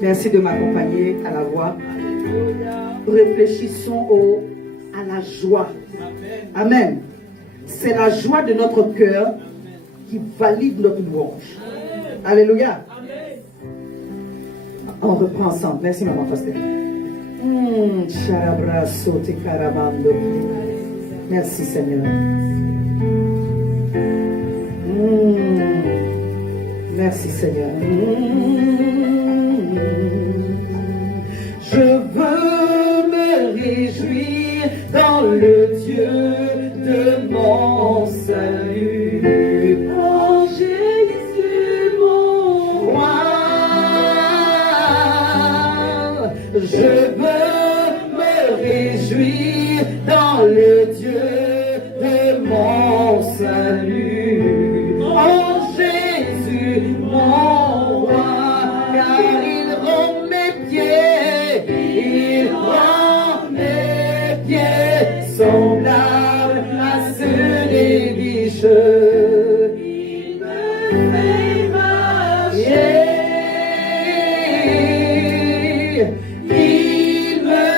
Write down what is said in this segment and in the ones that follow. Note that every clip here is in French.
Merci de m'accompagner à la voix. Réfléchissons à la joie. Amen. C'est la joie de notre cœur qui valide notre louange. Alléluia. On reprend ensemble. Merci, maman pasteur. Merci, Seigneur. Merci, Seigneur. Je veux me réjouir dans le Dieu de mon salut. Oh Jésus, mon roi. Je veux me réjouir dans le Dieu de mon salut. Oh Jésus, mon roi, car il rend mes pieds, il rend mes pieds semblables à ceux des biches. Il me fait marcher. Il me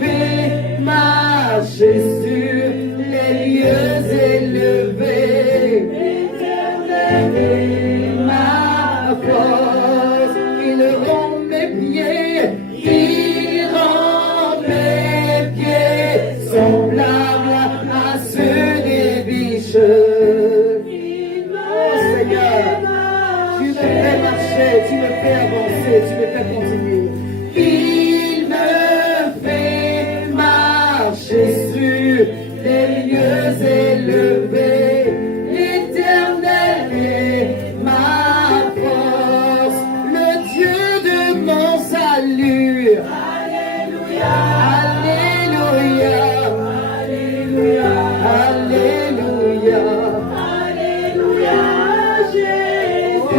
fait marcher sur les lieux élevés. L'éternel est ma force. Il rend mes pieds, il rend mes pieds semblables à ceux des biches. Oh Seigneur, tu me fais marcher, tu me fais avancer, tu me fais continuer. Il me fait marcher sur les lieux élevés. L'éternel est ma force, le Dieu de mon salut. Alléluia, alléluia, alléluia, alléluia, Jésus. Oh,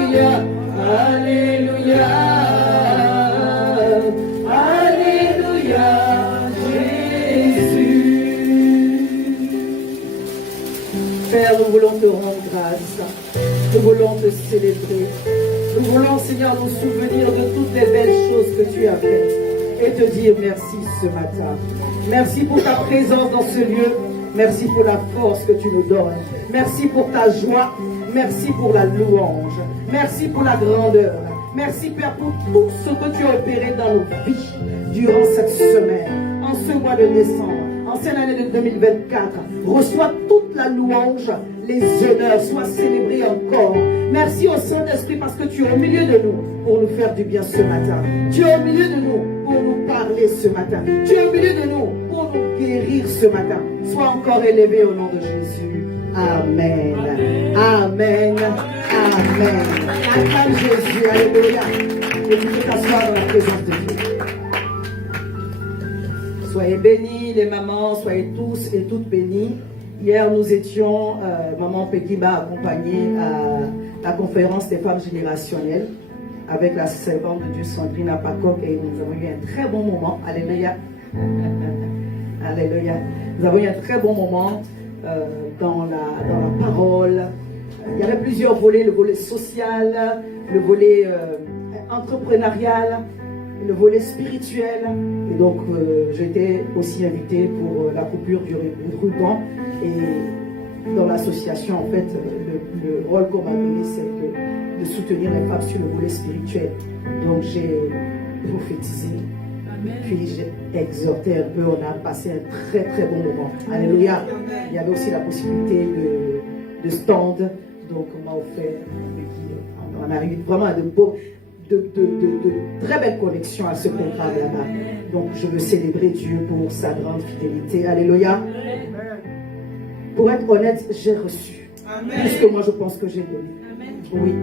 alléluia, alléluia, alléluia, Jésus. Père, nous voulons te rendre grâce. Nous voulons te célébrer. Nous voulons, Seigneur, nous souvenir de toutes les belles choses que tu as faites et te dire merci ce matin. Merci pour ta présence dans ce lieu. Merci pour la force que tu nous donnes. Merci pour ta joie. Merci pour la louange. Merci pour la grandeur. Merci, Père, pour tout ce que tu as opéré dans nos vies durant cette semaine, en ce mois de décembre, en cette année de 2024. Reçois toute la louange, les honneurs, sois célébrés encore. Merci au Saint-Esprit parce que tu es au milieu de nous pour nous faire du bien ce matin. Tu es au milieu de nous pour nous parler ce matin. Tu es au milieu de nous pour nous guérir ce matin. Sois encore élevé au nom de Jésus. Amen. Amen. Amen. Acclame Jésus. Alléluia. Et tu peux t'asseoir dans la présence de Dieu. Soyez bénis les mamans, soyez tous et toutes bénis. Hier nous étions, maman Peggy m'a accompagné à la conférence des femmes générationnelles avec la servante de Dieu Sandrine Apakok et nous avons eu un très bon moment. Alléluia. Alléluia. Nous avons eu un très bon moment dans la parole. Il y avait plusieurs volets, le volet social, le volet entrepreneurial, le volet spirituel. Et donc, j'ai été aussi invitée pour la coupure du ruban. Et dans l'association, en fait, le rôle qu'on m'a donné, c'est de soutenir les femmes sur le volet spirituel. Donc, j'ai prophétisé. Puis j'ai exhorté un peu, on a passé un très très bon moment. Alléluia. Il y avait aussi la possibilité de stand. Donc on m'a offert, on a eu vraiment de très belles connexions à ce programme là-bas. Donc je veux célébrer Dieu pour sa grande fidélité. Alléluia. Pour être honnête, j'ai reçu. Plus que moi je pense que j'ai donné. Oui.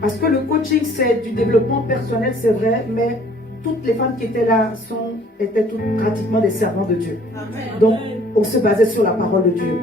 Parce que le coaching, c'est du développement personnel, c'est vrai, mais toutes les femmes qui étaient là étaient toutes pratiquement des servantes de Dieu. Donc, on se basait sur la parole de Dieu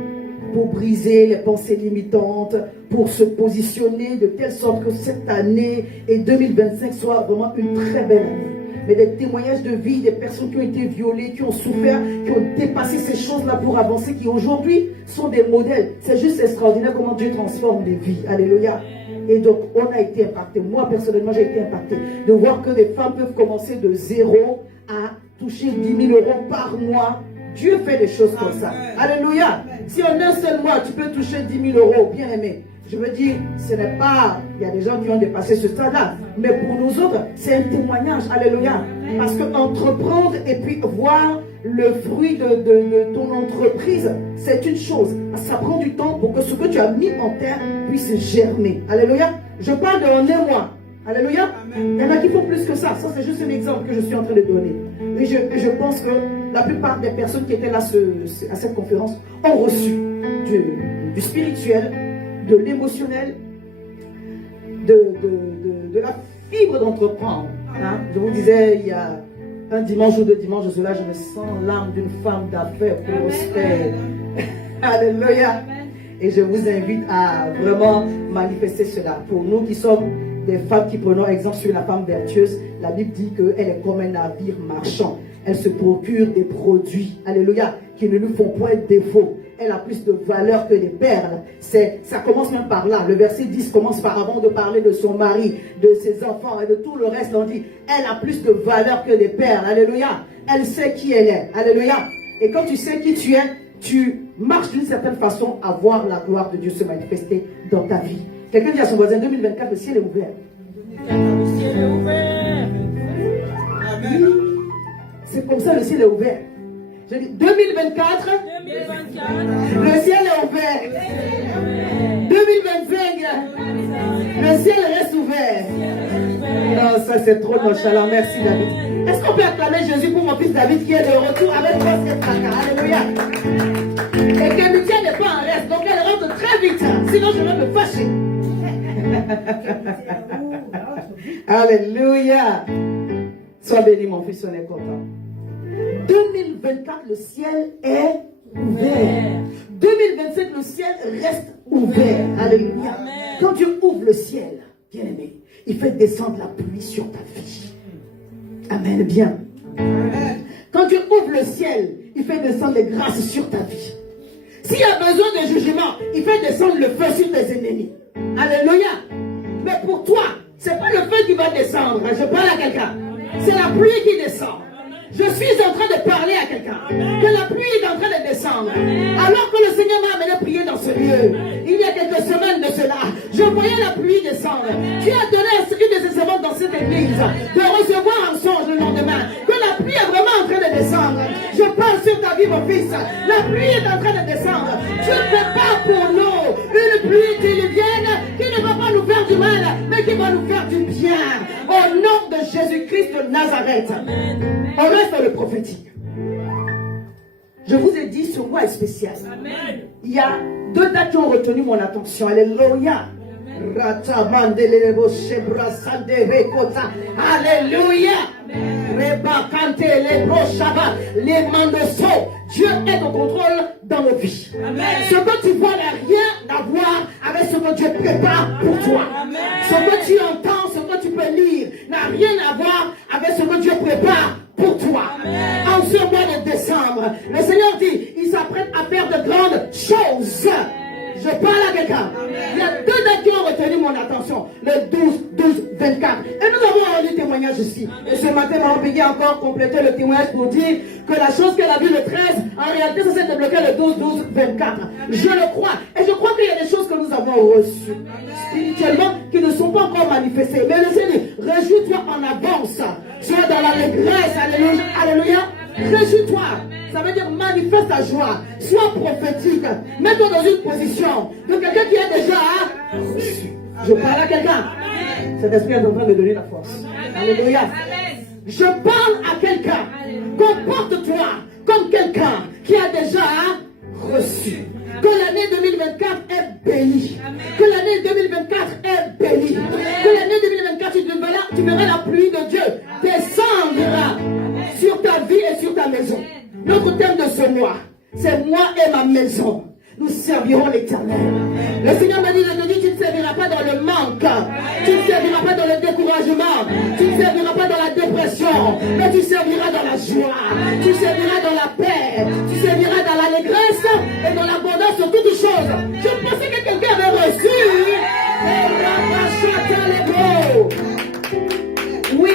pour briser les pensées limitantes, pour se positionner de telle sorte que cette année et 2025 soit vraiment une très belle année. mais des témoignages de vie, des personnes qui ont été violées, qui ont souffert, qui ont dépassé ces choses-là pour avancer, qui aujourd'hui sont des modèles. C'est juste extraordinaire comment Dieu transforme des vies. Alléluia. Et donc, on a été impacté. Moi, personnellement, j'ai été impacté de voir que des femmes peuvent commencer de zéro à toucher 10 000 euros par mois. Dieu fait des choses comme ça. Alléluia. Si en un seul mois, tu peux toucher 10 000 euros, bien aimé. Je veux dire, ce n'est pas... Il y a des gens qui ont dépassé ce stade-là. Mais pour nous autres, c'est un témoignage. Alléluia. Parce que entreprendre et puis voir le fruit de ton entreprise, c'est une chose. Ça prend du temps pour que ce que tu as mis en terre puisse germer. Alléluia. Je parle de en un mois. Alléluia. Il y en a qui font plus que ça. Ça, c'est juste un exemple que je suis en train de donner. Et je pense que la plupart des personnes qui étaient là à cette conférence ont reçu du spirituel, de l'émotionnel, de la fibre d'entreprendre. Hein? Je vous disais, il y a un dimanche ou deux dimanches, je me sens l'âme d'une femme d'affaires prospère. Alléluia. Et je vous invite à vraiment manifester cela. Pour nous qui sommes des femmes qui prenons exemple sur la femme vertueuse, la Bible dit qu'elle est comme un navire marchand. Elle se procure des produits, alléluia, qui ne lui font point défaut. Elle a plus de valeur que les perles. Ça commence même par là. Le verset 10 commence par, avant de parler de son mari, de ses enfants et de tout le reste, on dit, elle a plus de valeur que les perles. Alléluia. Elle sait qui elle est. Alléluia. Et quand tu sais qui tu es, tu marches d'une certaine façon à voir la gloire de Dieu se manifester dans ta vie. Quelqu'un dit à son voisin, 2024, le ciel est ouvert. Le ciel est ouvert. Amen. C'est comme ça, le ciel est ouvert. Je dis 2024, le ciel est ouvert. 2025, le ciel reste ouvert. Non, ça c'est trop nonchalant. Merci David. Est-ce qu'on peut acclamer Jésus pour mon fils David qui est de retour avec moi cette tracas? Alléluia. Et Kémitia n'est pas en reste, donc elle rentre très vite. Sinon je vais me fâcher. Alléluia. Sois béni mon fils, on est content. 2024, le ciel est ouvert. 2025, le ciel reste ouvert. Alléluia. Quand Dieu ouvre le ciel, bien aimé, il fait descendre la pluie sur ta vie. Amen. Bien. Quand Dieu ouvre le ciel, il fait descendre les grâces sur ta vie. S'il y a besoin de jugement, il fait descendre le feu sur tes ennemis. Alléluia. Mais pour toi, ce n'est pas le feu qui va descendre. Je parle à quelqu'un. C'est la pluie qui descend. Je suis en train de parler à quelqu'un. Que la pluie est en train de descendre. Alors que le Seigneur m'a amené prier dans ce lieu. Il y a quelques semaines de cela. Je voyais la pluie descendre. Tu as donné à une de ces servantes dans cette église de recevoir un songe le lendemain. Que la pluie est vraiment en train de descendre. Je parle sur ta vie mon fils. La pluie est en train de descendre. Dieu prépare pour nous une pluie diluvienne qui ne va pas nous faire du mal, mais qui va nous faire du bien. Au nom de Jésus-Christ de Nazareth. On reste dans le prophétique. Je vous ai dit, ce mois est spécial. Amen. Il y a deux dates qui ont retenu mon attention. Alléluia. Alléluia. Dieu est au contrôle dans nos vies. Amen. Ce que tu vois n'a rien à voir avec ce que Dieu prépare pour toi. Amen. Ce que tu entends, ce que tu peux lire n'a rien à voir avec ce que Dieu prépare pour toi. Amen. En ce mois de décembre, le Seigneur dit, il s'apprête à faire de grandes choses. Je parle à quelqu'un. Il y a deux dates qui ont retenu mon attention. Le 12-24. Et nous avons rendu témoignage ici. Et ce matin, on a encore compléter le témoignage pour dire que la chose qu'elle a vue le 13, en réalité, ça s'est débloqué le 12-24. Je le crois. Et je crois qu'il y a des choses que nous avons reçues spirituellement qui ne sont pas encore manifestées. Mais le Seigneur dit, réjouis-toi en avance. Sois dans l'allégresse. Alléluia. Alléluia. Réjouis-toi. Ça veut dire manifeste ta joie. Sois prophétique. Mets-toi dans une position de quelqu'un qui a déjà reçu. Je parle à quelqu'un. Cet esprit est en train de donner la force. Alléluia. Je parle à quelqu'un. Comporte-toi comme quelqu'un qui a déjà reçu. Que l'année 2024 est bénie. Que l'année 2024 est bénie. Que l'année 2024, tu verras la pluie de Dieu descendre sur ta vie et sur ta maison. Notre thème de ce mois, c'est moi et ma maison. Nous nous servirons l'Éternel. Le Seigneur m'a dit de te dire, tu ne serviras pas dans le manque, tu ne serviras pas dans le découragement, tu ne serviras pas dans la dépression, mais tu serviras dans la joie, tu serviras dans la paix, tu serviras dans l'allégresse et dans l'abondance de toutes choses. Je pensais que quelqu'un avait reçu. Oui,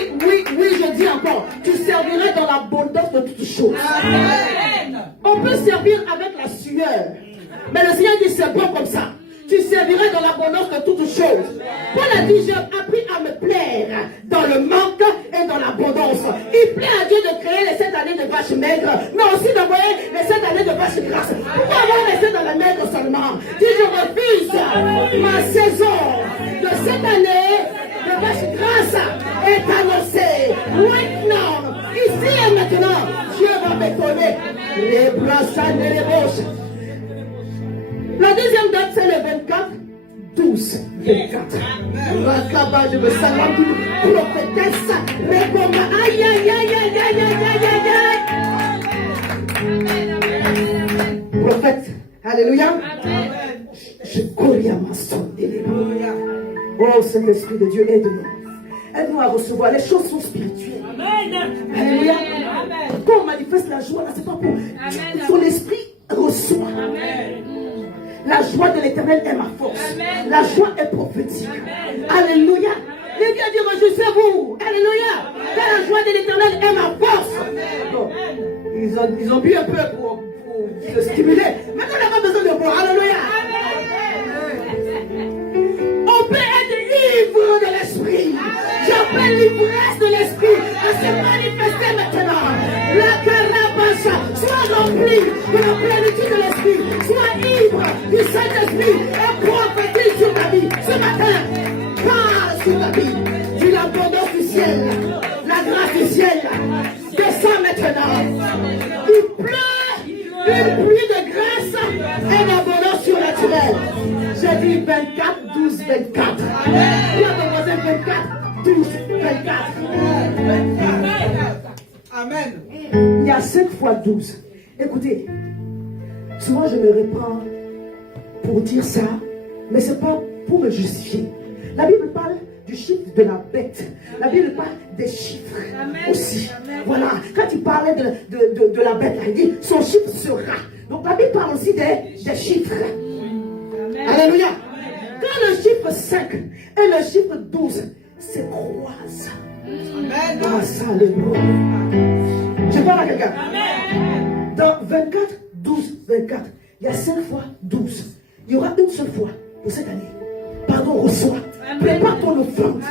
je dis encore, tu serviras dans l'abondance de toutes choses. Amen. On peut servir avec la sueur, mais le Seigneur dit c'est bon comme ça. Tu serviras dans l'abondance de toutes choses. Paul a dit, j'ai appris à me plaire dans le manque et dans l'abondance. Il plaît à Dieu de créer les 7 années de vaches maigres, mais aussi d'envoyer les 7 années de vaches grasses. Pourquoi avoir resté dans les maigres seulement? Si je refuse ma saison de cette année de vaches grasses est annoncée. Right now, ici et maintenant, Dieu va m'étonner. Les brassades et les roches. La deuxième date, c'est le 24, 12, 24. Rakaba, je me sens là, prophétesse, Rekoma, aïe, aïe, aïe, aïe, aïe, aïe, aïe, aïe. Prophète, alléluia. Je cours à ma sonde. Oh, Saint-Esprit de Dieu, aide-nous. Aide-nous à recevoir. Les choses sont spirituelles. Alléluia. Quand on manifeste la joie, là, c'est pas pour. Son esprit reçoit. La joie de l'Éternel est ma force. Amen. La joie est prophétique. Amen. Alléluia. Les gars disent, moi je sais vous. Alléluia. La joie de l'Éternel est ma force. Bon, ils ont bu un peu pour se stimuler. Maintenant, on n'a pas besoin de boire. Alléluia. On peut être ivre de l'esprit. J'appelle l'ivresse de l'esprit à se manifester maintenant. La carabassa, sois rempli de la plénitude de l'esprit. Sois ivre du Saint-Esprit et prophétise sur ta vie. Ce matin, parle sur ta vie. Dis l'abondance du ciel, la grâce du ciel. Descends maintenant. Il pleut une pluie de grâce et d'abondance surnaturelle. J'ai dit 24, 12, 24. Dis à ton voisin 24, 12, 24. Amen. Il y a 5 fois 12. Écoutez, souvent je me reprends pour dire ça, mais ce n'est pas pour me justifier. La Bible parle du chiffre de la bête. La Bible parle des chiffres aussi. Voilà, quand il parlait de la bête, il dit son chiffre sera. Donc la Bible parle aussi des chiffres. Alléluia. Quand le chiffre 5 et le chiffre 12 se croisent. Amen. Je parle à quelqu'un. Dans 24, 12, 24, il y a 5 fois 12. Il y aura une seule fois pour cette année. Pardon, reçois. Prépare ton offrande.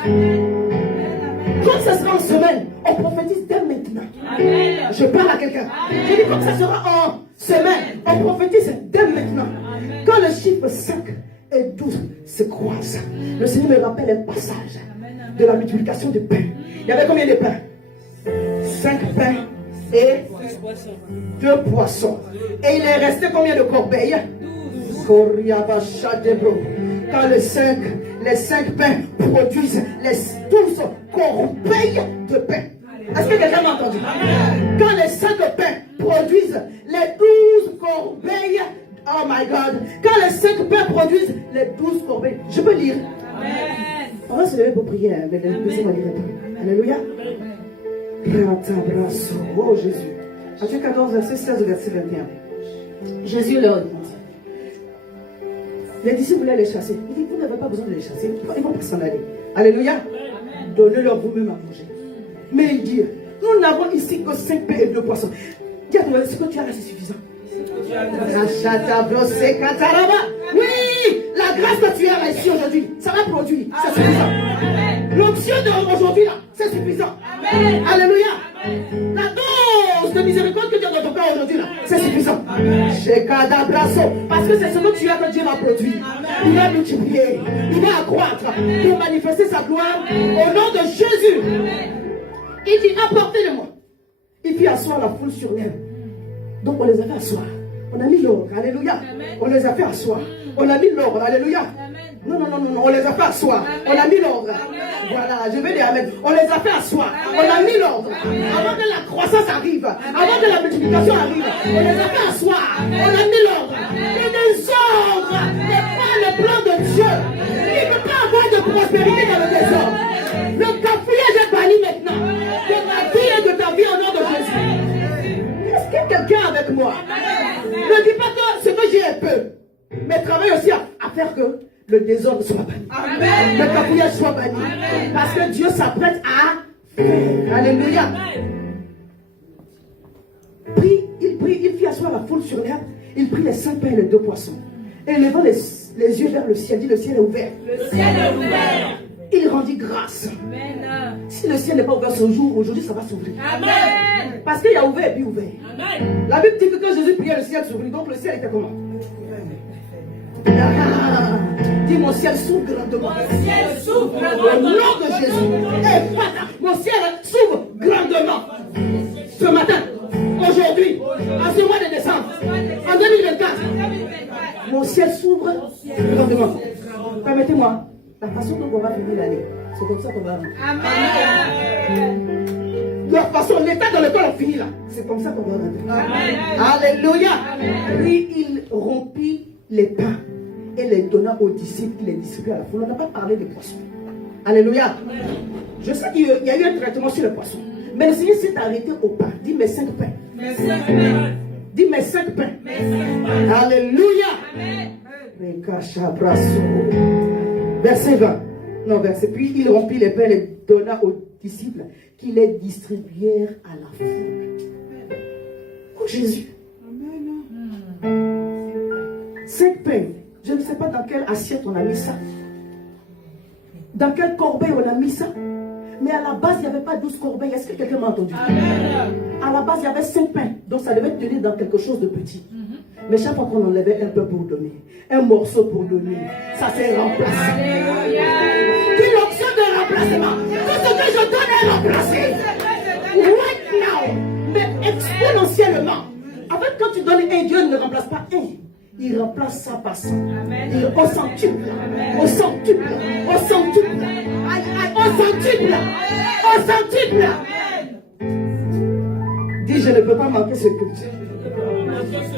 Quand ça sera en semaine, on prophétise dès maintenant. Amen. Je parle à quelqu'un. Je dis quand ça sera en semaine, on prophétise dès maintenant. Amen. Quand le chiffre 5 et 12 se croisent, le Seigneur me rappelle un passage de la multiplication du pain. Il y avait combien de pains? 5 pains et 2 poissons. Et il est resté combien de corbeilles? 12. Quand les 5 pains produisent les 12 corbeilles de pain. Est-ce que quelqu'un m'a entendu? Quand les 5 pains produisent les 12 corbeilles, oh my God, quand les 5 pains produisent les 12 corbeilles, je peux lire. Amen. On va se lever pour prier. Laissez-moi lire. Alléluia. Oh Jésus. Matthieu 14, verset 16, verset 21. Jésus leur dit. Les disciples voulaient les chasser. Il dit, vous n'avez pas besoin de les chasser. Ils vont pas s'en aller. Alléluia. Donnez-leur vous-même à manger. Mais il dit, nous n'avons ici que 5 pains et 2 poissons. Dis-moi, ce que tu as là, c'est suffisant. Oui, la grâce que tu as là ici aujourd'hui, ça va produire. C'est suffisant. L'option d'aujourd'hui là, c'est suffisant. Amen. Alléluia. Amen. La dose de miséricorde que tu as dans ton cœur aujourd'hui là, c'est suffisant. Parce que c'est ce que tu as que Dieu va produire. Il va multiplier, il va accroître pour manifester sa gloire au nom de Jésus. Il dit apportez-le-moi. Il fit asseoir la foule sur l'herbe. Donc on les a fait asseoir. On a mis l'ordre, alléluia. Amen. On les a fait asseoir. On a mis l'ordre, alléluia. Non, on les a fait asseoir. On a mis l'ordre. Voilà, je vais dire amen. On les a fait asseoir. On a mis l'ordre. Avant que la croissance arrive, avant que la multiplication arrive, on les a fait asseoir. On a mis l'ordre. Et des avec moi. Ne dis pas que ce que j'ai est peu. Mais travaille aussi à faire que le désordre soit banni. Le cafouillage soit banni. Parce que Dieu s'apprête à faire. Alléluia. Il fit asseoir la foule sur l'herbe. Il prit les 5 pains et les 2 poissons. Et levant les yeux vers le ciel, dit le ciel est ouvert. Le ciel est ouvert. Il rendit grâce. Amen. Si le ciel n'est pas ouvert ce jour, aujourd'hui ça va s'ouvrir. Amen. Parce qu'il y a ouvert et puis ouvert. Amen. La Bible dit que quand Jésus priait, le ciel s'ouvrit. Donc le ciel était comment? Dis mon ciel s'ouvre grandement. Mon ciel s'ouvre Au grandement. nom de Jésus. Et voilà, mon ciel s'ouvre grandement. Ce matin, aujourd'hui, en ce mois de décembre, en 2024, mon ciel s'ouvre grandement. Permettez-moi, la façon dont on va finir l'année, c'est comme ça qu'on va. Amen. La façon, l'état dans lequel on finit là, c'est comme ça qu'on va rentrer. Alléluia. Puis il rompit les pains et les donna aux disciples qui les distribuaient à la foule. On n'a pas parlé des poissons. Alléluia. Je sais qu'il y a eu un traitement sur les poissons. Mais le Seigneur s'est arrêté au pain. Dis mes 5 pains. Mes 5 pains. Dis mes 5 pains. Mes 5 pains. Alléluia. Amen. Verset 20. Non, verset. Puis il rompit les pains et les donna aux disciples qui les distribuèrent à la foule. Oh Jésus. 5 pains. Je ne sais pas dans quelle assiette on a mis ça. Dans quelle corbeille on a mis ça. Mais à la base, il n'y avait pas 12 corbeilles. Est-ce que quelqu'un m'a entendu? Amen. À la base, il y avait 5 pains. Donc ça devait tenir dans quelque chose de petit. Mais chaque fois qu'on enlevait un peu pour donner, un morceau pour donner, ça s'est remplacé. Alléluia. Puis l'option de remplacement. Tout ce que je donne est remplacé. Right now. Mais exponentiellement. En fait, quand tu donnes un, Dieu ne remplace pas un. Il remplace ça par 100. Au centuple. Au centuple. Au centuple. Aïe, aïe, au centuple. Au centuple. Dis, je ne peux pas manquer ce culte.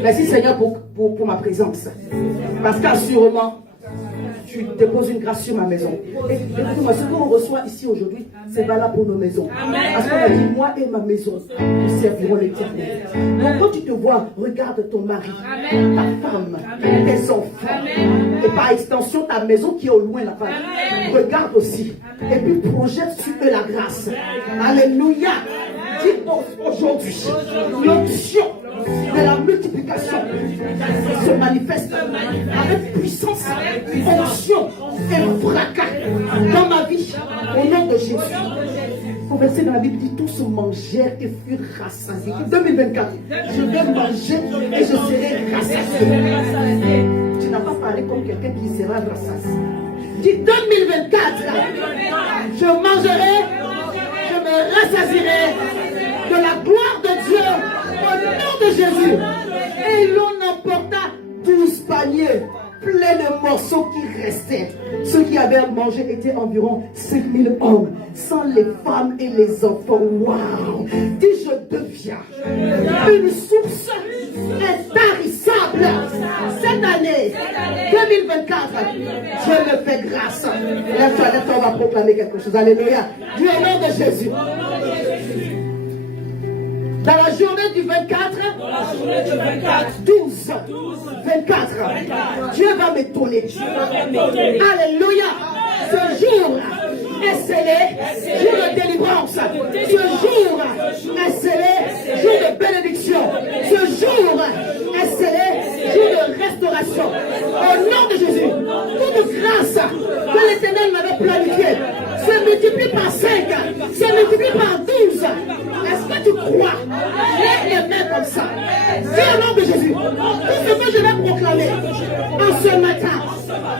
Merci Seigneur pour ma présence. Parce qu'assurément, tu déposes une grâce sur ma maison. Et écoutez-moi, ce qu'on reçoit ici aujourd'hui, c'est valable pour nos maisons. Parce qu'on a dit, moi et ma maison, nous servirons l'Éternel. Donc quand tu te vois, regarde ton mari, ta femme, tes enfants, et par extension ta maison qui est au loin là-bas. Regarde aussi. Et puis projette sur eux la grâce. Alléluia. Dis aujourd'hui, l'onction de la multiplication se manifeste avec puissance, onction et fracas dans ma vie, au nom de Jésus. Au verset dans la Bible dit, tous mangèrent et furent rassasiés. 2024, je vais manger et je serai rassasié. Tu n'as pas parlé comme quelqu'un qui sera rassasié. Dis 2024, je mangerai, je me rassasierai de la gloire de Dieu au nom de Jésus. Et l'on emporta 12 paniers pleins de morceaux qui restaient. Ceux qui avaient mangé étaient environ 5000 hommes, sans les femmes et les enfants. Waouh! Dis, je deviens une source intarissable. Cette année 2024, je me fais grâce. Lève-toi, on va proclamer quelque chose. Alléluia. Dis au nom de Jésus. Dans la journée du 24, 12, 24, Dieu va m'étonner. Alléluia. Ce jour est scellé, jour de délivrance. Ce jour est scellé, jour de bénédiction. Ce jour est scellé, jour de restauration. Au nom de Jésus, toute grâce que l'Éternel m'avait planifiée se multiplie par 5, se multiplie par 12. Est-ce que tu crois? Lève les mains comme ça. Dis au nom de Jésus, tout ce que je vais proclamer en ce matin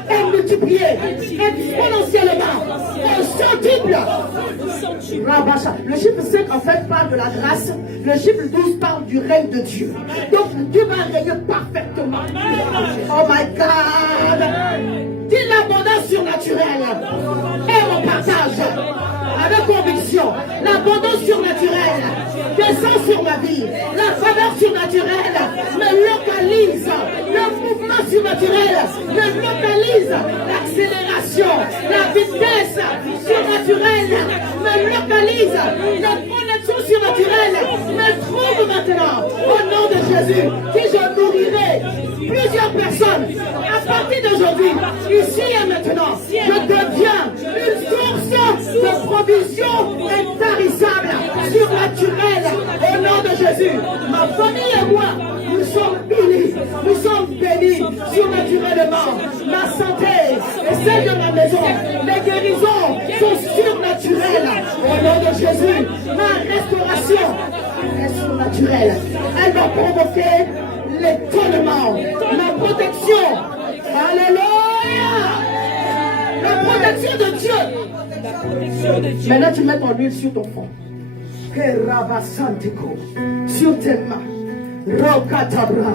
est multiplié exponentiellement au centuple. Le chiffre 5 en fait parle de la grâce. Le chiffre 12 parle du règne de Dieu. Donc Dieu va régner parfaitement. Oh my God. Dis l'abondance surnaturelle et on partage avec conviction. L'abondance surnaturelle descend sur ma vie. La faveur surnaturelle me localise. Le mouvement surnaturel me localise. L'accélération, la vitesse surnaturelle me localise. La connexion surnaturelle surnaturel me trouve maintenant. Au nom de Jésus, si je nourrirai plusieurs personnes, à partir d'aujourd'hui, ici et maintenant, je deviens une source de provision intarissable, surnaturelle. Au nom de Jésus, ma famille et moi, nous sommes unis, nous sommes bénis surnaturellement. Ma santé et celle de ma maison, les guérisons sont surnaturelles. Au nom de Jésus, ma restauration est surnaturelle. Elle va provoquer l'étonnement, la protection. Alléluia! La protection de Dieu. Maintenant, tu mets ton huile sur ton front. Sur tes mains. Rokatabra.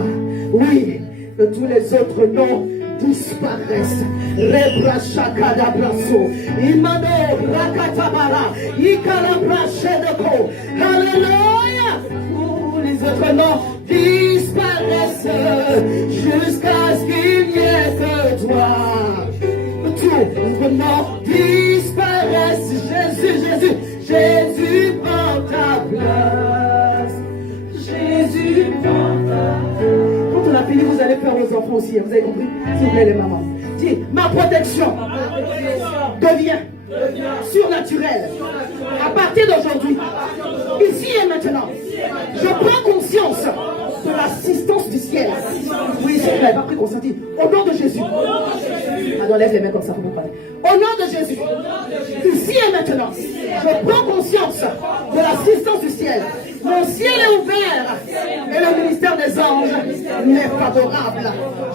Oui, que tous les autres noms disparaissent. Rebrachakadabraso. Imano Rakatabara. Ikalabrachedeko. Alléluia. Tous les autres noms disparaissent jusqu'à ce qu'il n'y ait que toi. Tous les noms disparaissent. Jésus, Jésus, Jésus prend ta place. Jésus prend ta place. Quand on a fini, vous allez faire aux enfants aussi. Vous avez compris? S'il vous plaît, les mamans. Dis, ma protection devient surnaturelle. À partir d'aujourd'hui, ici et maintenant, je prends conscience de l'assistance du ciel. Oui, si vous n'avez pas pris conscience, au nom de Jésus. Alors lève les mains comme ça pour vous parler. Au nom de Jésus, ici et maintenant, je prends conscience de l'assistance du ciel. Mon ciel est ouvert et le ministère des anges m'est favorable.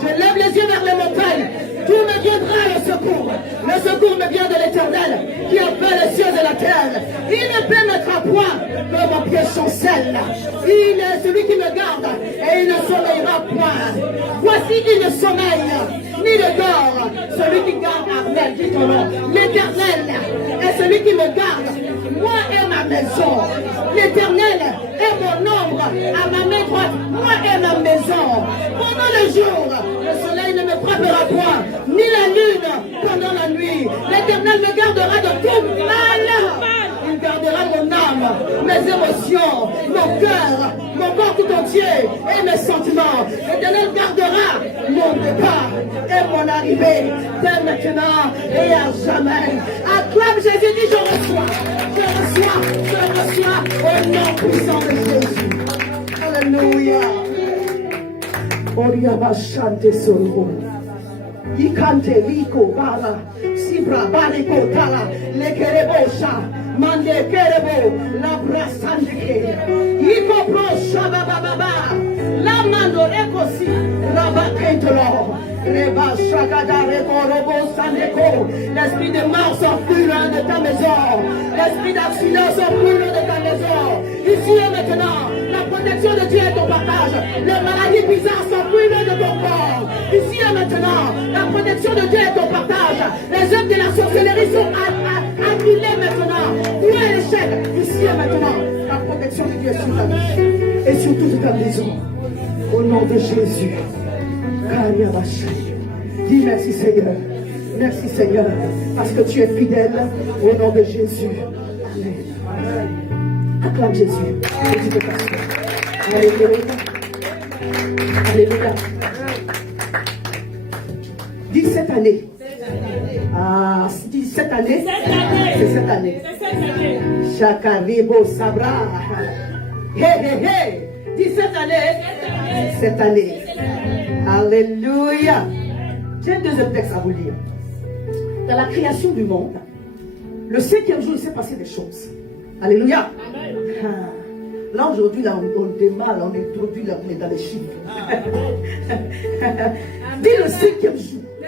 Je lève les yeux vers les montagnes. D'où me viendra le secours? Le secours me vient de l'Éternel qui a fait les cieux et la terre. Il ne pénétrera point que mon pied chancelle. Il est celui qui me garde et il ne sommeillera point. Voici, il ne sommeille ni ne dort. Celui qui garde Armel, dit ton nom. L'Éternel est celui qui me garde. Moi et ma maison. L'Éternel est mon ombre à ma main droite. Moi et ma maison. Pendant le jour, le soleil ne me frappera point, ni la lune pendant la nuit. L'Éternel me gardera de tout mal. Il gardera mon âme, mes émotions, mon cœur, mon corps tout entier et mes sentiments. L'Éternel gardera mon départ et mon arrivée dès maintenant et à jamais. Acclame Jésus, dit je reçois au nom puissant de Jésus. Alléluia. Oria va chanter solo. Ikante liko bala, sibra baliko tala, lekerebosha, mande kerebo, la brasandike, iko prosha baba, la mando ekosi, rabakentelo, reba shakada rekorobo sandeko, l'esprit de mort sort plus loin de ta maison, l'esprit d'accident sort plus loin de ta maison, ici et maintenant, la protection de Dieu est ton partage, les maladies bizarres sont plus loin de ton corps, ici et maintenant, la protection de Dieu est ton partage. Les œuvres de la sorcellerie sont annulées maintenant. Où est l'échec? Ici et maintenant, la protection de Dieu est sur ta vie et sur toute ta maison. Au nom de Jésus. Dis merci Seigneur. Merci Seigneur. Parce que tu es fidèle. Au nom de Jésus. Amen. Acclame Jésus. Alléluia. Alléluia. Dis cette année. Ah, dis cette année. C'est cette année. Chakaribo Sabra. Hé. Dis cette année. Cette année. Alléluia. J'ai un deuxième texte à vous lire. Dans la création du monde, le 5e jour, il s'est passé des choses. Alléluia. Là, aujourd'hui, là, on démarre, là, on introduit, là, on est dans les chiffres. Dis le 5e jour. Le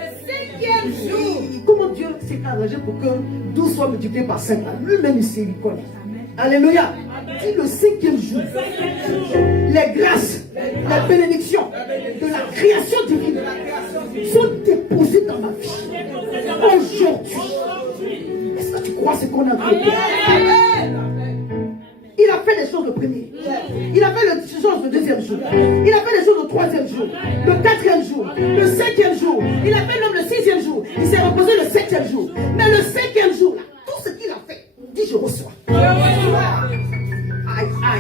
5e jour. Comment Dieu s'est arrangé pour que 12 soit multiplié par 5? Lui-même, il sait, il connaît. Alléluia. Dis le 5e jour. Les grâces, les bénédictions de la création divine sont déposées dans ma vie. Aujourd'hui. Est-ce que tu crois ce qu'on a fait? Il a fait les choses le premier. Il a fait les choses le deuxième jour. Il a fait les choses le troisième jour. Le 4e jour. Le 5e jour. Il a fait même le 6e jour. Il s'est reposé le 7e jour. Mais le 5e jour, là, tout ce qu'il a fait, dit je reçois. Aïe,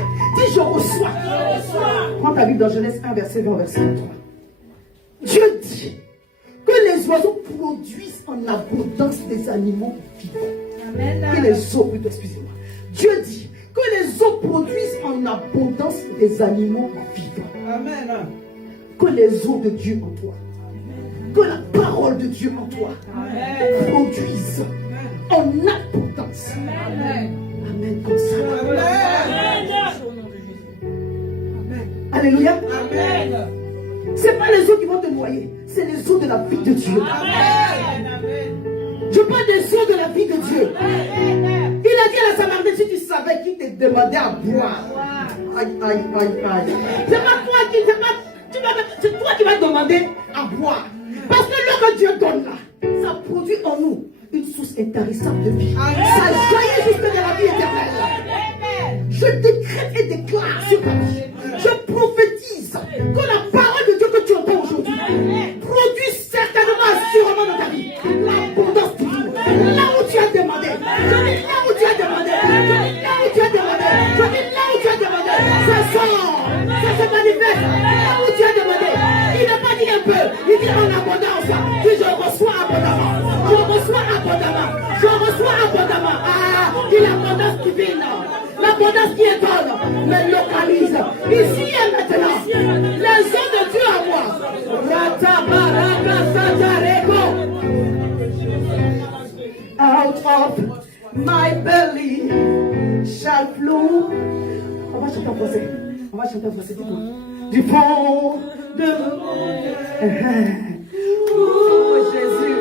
dans Genèse 1, verset 20, verset 3. Dieu dit que les oiseaux produisent en abondance des animaux vivants. Amen. Que les eaux, plutôt, excusez-moi. Dieu dit que les eaux produisent en abondance des animaux vivants. Amen. Que les eaux de Dieu en toi, que la parole de Dieu en toi produisent en abondance. Amen. Amen. Comme ça. Amen. Alléluia. Amen. C'est pas les eaux qui vont te noyer, c'est les eaux de la vie de Dieu. Amen. Je parle des eaux de la vie de Dieu. Amen. Il a dit à la Samaritaine, si tu savais qui te demandait à boire. Aïe, aïe, aïe, aïe. C'est pas toi qui, c'est toi qui vas demander à boire. Parce que l'eau que Dieu donne là, ça produit en nous une source intarissable de vie. Ça jaillit jusque de la vie éternelle. Je décrète et déclare sur ta vie. Je prophétise que la parole de Dieu que tu entends aujourd'hui produit certainement, assurément dans ta vie l'abondance du jour. Là où tu as demandé, je dis là où tu as demandé, je dis là où tu as demandé, je dis là où tu as demandé, ça sort, ça se manifeste. Là où tu as demandé, il n'a pas dit un peu, il dit en abondance. Puis je reçois abondamment, je reçois abondamment, je reçois abondamment. Ah, il y a l'abondance divine. L'abondance qui étonne me localise. Ici et maintenant, les eaux de Dieu à moi. Out of my belly shall flow. On va chanter en français. On va chanter en français. Dis-moi. Du fond de oh Jésus,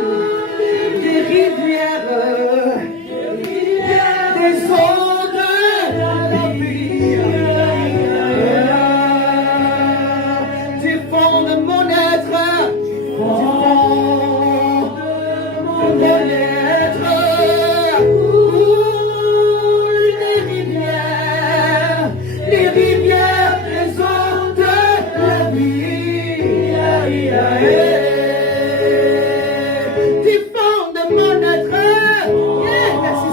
des rivières, des eaux. Du fond de mon être, du fond de mon être, les rivières, les eaux de la vie. Du fond de mon être, merci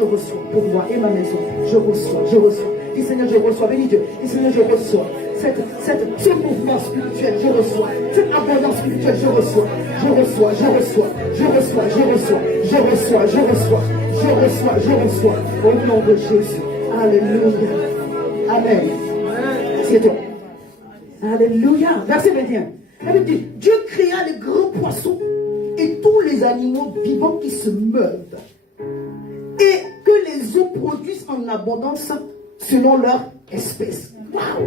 Je reçois pour moi et ma maison. Je reçois. Dis Seigneur, je reçois. Bénis Dieu. Dis Seigneur, je reçois. Ce mouvement spirituel, je reçois. Cette abondance spirituelle, je reçois. Au nom de Jésus. Alléluia. Amen. C'est toi. Alléluia. Verset 21. Elle dit, Dieu créa les grands poissons et tous les animaux vivants qui se meuvent. Et que les eaux produisent en abondance selon leur espèce. Waouh!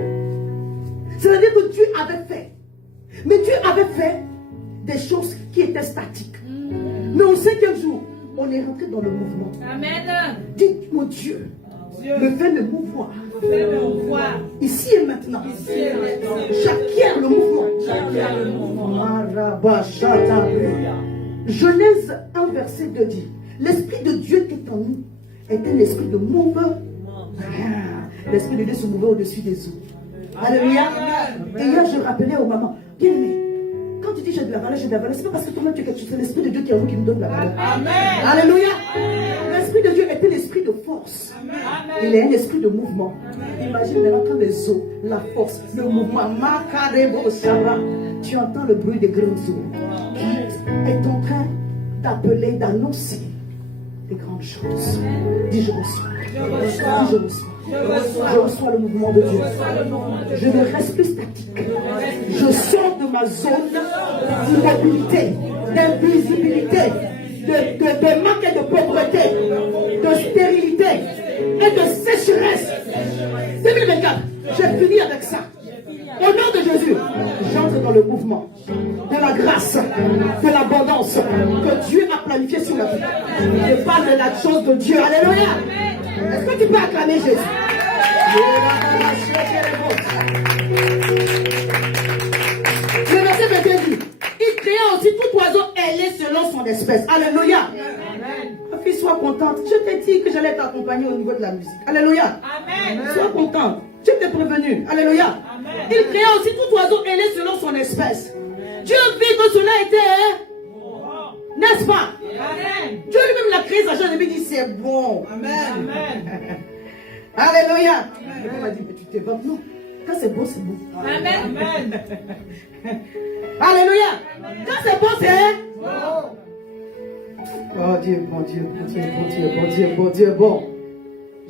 C'est-à-dire que Dieu avait fait Mais Dieu avait fait des choses qui étaient statiques. Mais au 5e jour, on est rentré dans le mouvement. Amen. Dites, mon Dieu, me fait me mouvoir. Fais-le voir. Ici et maintenant. Ici et maintenant. J'acquiers le mouvement. J'acquiers le mouvement. Marabashata. Genèse 1, verset 2 dit, l'Esprit de Dieu qui est en nous est un esprit de mouvement. L'Esprit de Dieu se mouvait au-dessus des eaux. Alléluia. Et hier, je rappelais aux mamans, bien aimé, quand tu dis j'ai de la valeur, c'est pas parce que toi-même tu es quelque chose, c'est l'Esprit de Dieu qui est en nous qui nous donne de la valeur. Amen. Alléluia. L'Esprit de Dieu est un esprit de force. Amen. Il est un esprit de mouvement. Imagine maintenant quand les eaux, la force, le mouvement, Makarebo Shaba, tu entends le bruit des grandes eaux qui est en train d'appeler, d'annoncer des grandes choses. Dis je reçois. Dis je reçois. Je reçois le mouvement de Dieu. Je ne reste plus statique. Je sors de ma zone d'immobilité, d'invisibilité, de manque et de pauvreté, de stérilité et de sécheresse. 2024, j'ai fini avec ça. Au nom de Jésus, j'entre dans le mouvement de la grâce, de l'abondance que Dieu a planifié sur la vie. Je parle de la chose de Dieu. Alléluia. Est-ce que tu peux acclamer Jésus? Le verset 21 dit, il créa aussi tout oiseau ailé selon son espèce. Alléluia. Ma fille, sois contente. Je t'ai dit que j'allais t'accompagner au niveau de la musique. Alléluia. Amen. Sois contente. Je t'ai prévenu. Alléluia. Amen. Il créa aussi tout oiseau ailé selon son espèce. Dieu vit que cela était, n'est-ce pas? Amen. Dieu lui-même l'a créé, sa chose, et lui dit c'est bon. Amen. Alléluia. Elle m'a dit, mais tu t'évoques, non. Quand c'est bon, c'est bon. Amen. Alléluia. Quand c'est bon, c'est oh Dieu, bon Dieu, bon Dieu, bon Dieu, bon Dieu, bon Dieu, bon.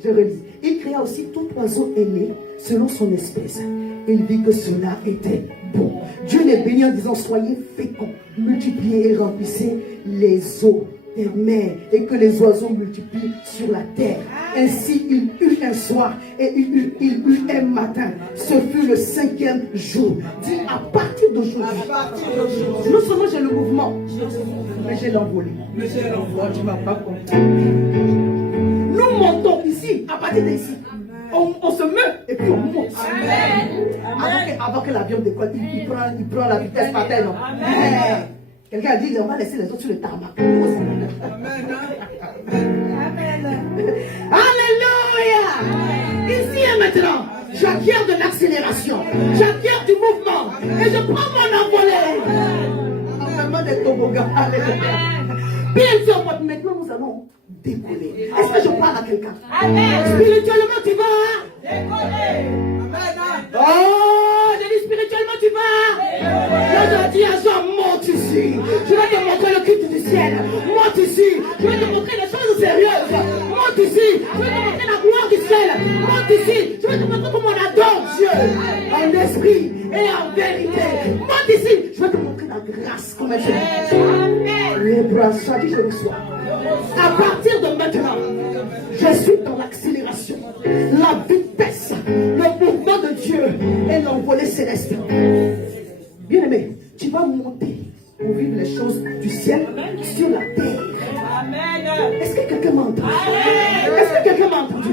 Je relis. Il créa aussi tout oiseau ailé selon son espèce. Il vit que cela était bon. Dieu les bénit en disant, soyez féconds, multipliez et remplissez les eaux des mers et que les oiseaux multiplient sur la terre. Ainsi il eut un soir et il eut un matin. Ce fut le 5e jour. Dit à partir d'aujourd'hui. Non seulement j'ai le mouvement, mais j'ai l'envolé. Tu ne m'as pas compris. Nous montons ici, à partir d'ici. On se meut et puis on monte. Avant que l'avion décolle, il prend la vitesse par terre. Quelqu'un a dit, on va laisser les autres sur le tarmac. Alléluia. Ici et maintenant, j'acquiers de l'accélération. J'acquiers du mouvement. Et je prends mon envolée. Vraiment des toboggans. Bien sûr, maintenant nous allons décoller. Est-ce que je parle à quelqu'un? Spirituellement, tu vas décoller. Oh, j'ai dit spirituellement, tu vas. Je dis à Jean, monte ici. Je vais te montrer le culte du ciel. Monte ici. Je vais te montrer des choses sérieuses. Monte ici. Je vais te montrer la gloire du ciel. Monte ici. Je vais te montrer comment on adore Dieu en esprit et en vérité. Monte ici. Je vais te montrer la grâce comme elle fait. Les bras, ça dit je reçois. À partir de maintenant, je suis dans l'accélération, la vitesse, le mouvement de Dieu et l'envolée céleste. Bien aimé, tu vas monter pour vivre les choses du ciel sur la terre. Est-ce que quelqu'un m'a entendu? Est-ce que quelqu'un m'a entendu?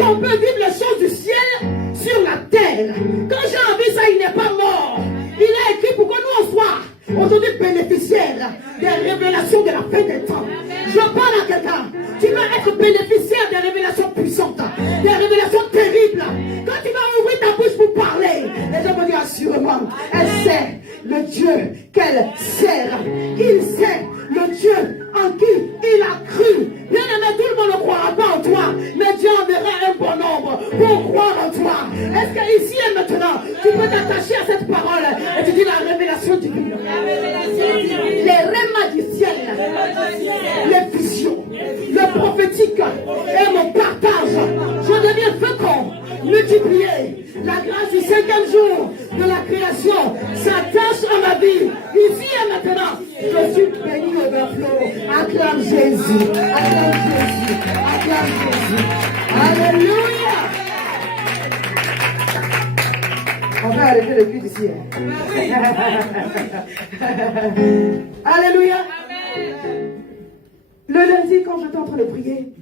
On peut vivre les choses du ciel sur la terre. Quand j'ai envie ça, il n'est pas mort. Il a écrit pour que nous on soit aujourd'hui bénéficiaires des révélations de la fin des temps. Je parle à quelqu'un. Tu vas être bénéficiaire des révélations puissantes, des révélations terribles. Quand tu vas ouvrir ta bouche pour parler, les gens vont dire assurément, elle sait le Dieu qu'elle sert. Il sait le Dieu en qui il a cru. Bien aimé, tout le monde ne croira pas en toi, mais Dieu enverra un bon nombre pour croire en toi. Est-ce que ici et maintenant, tu peux t'attacher à cette parole et tu dis la révélation divine, les rémas du ciel, les visions, le prophétique et mon partage. Je deviens fécond, multiplié. La grâce du 5e jour de la création s'attache à ma vie. Ici et maintenant, je suis béni au overflow. Acclame Jésus. Acclame Jésus. Acclame Jésus. Alléluia. On va arrêter le culte ici. Alléluia. Le lundi, quand j'étais en train de prier,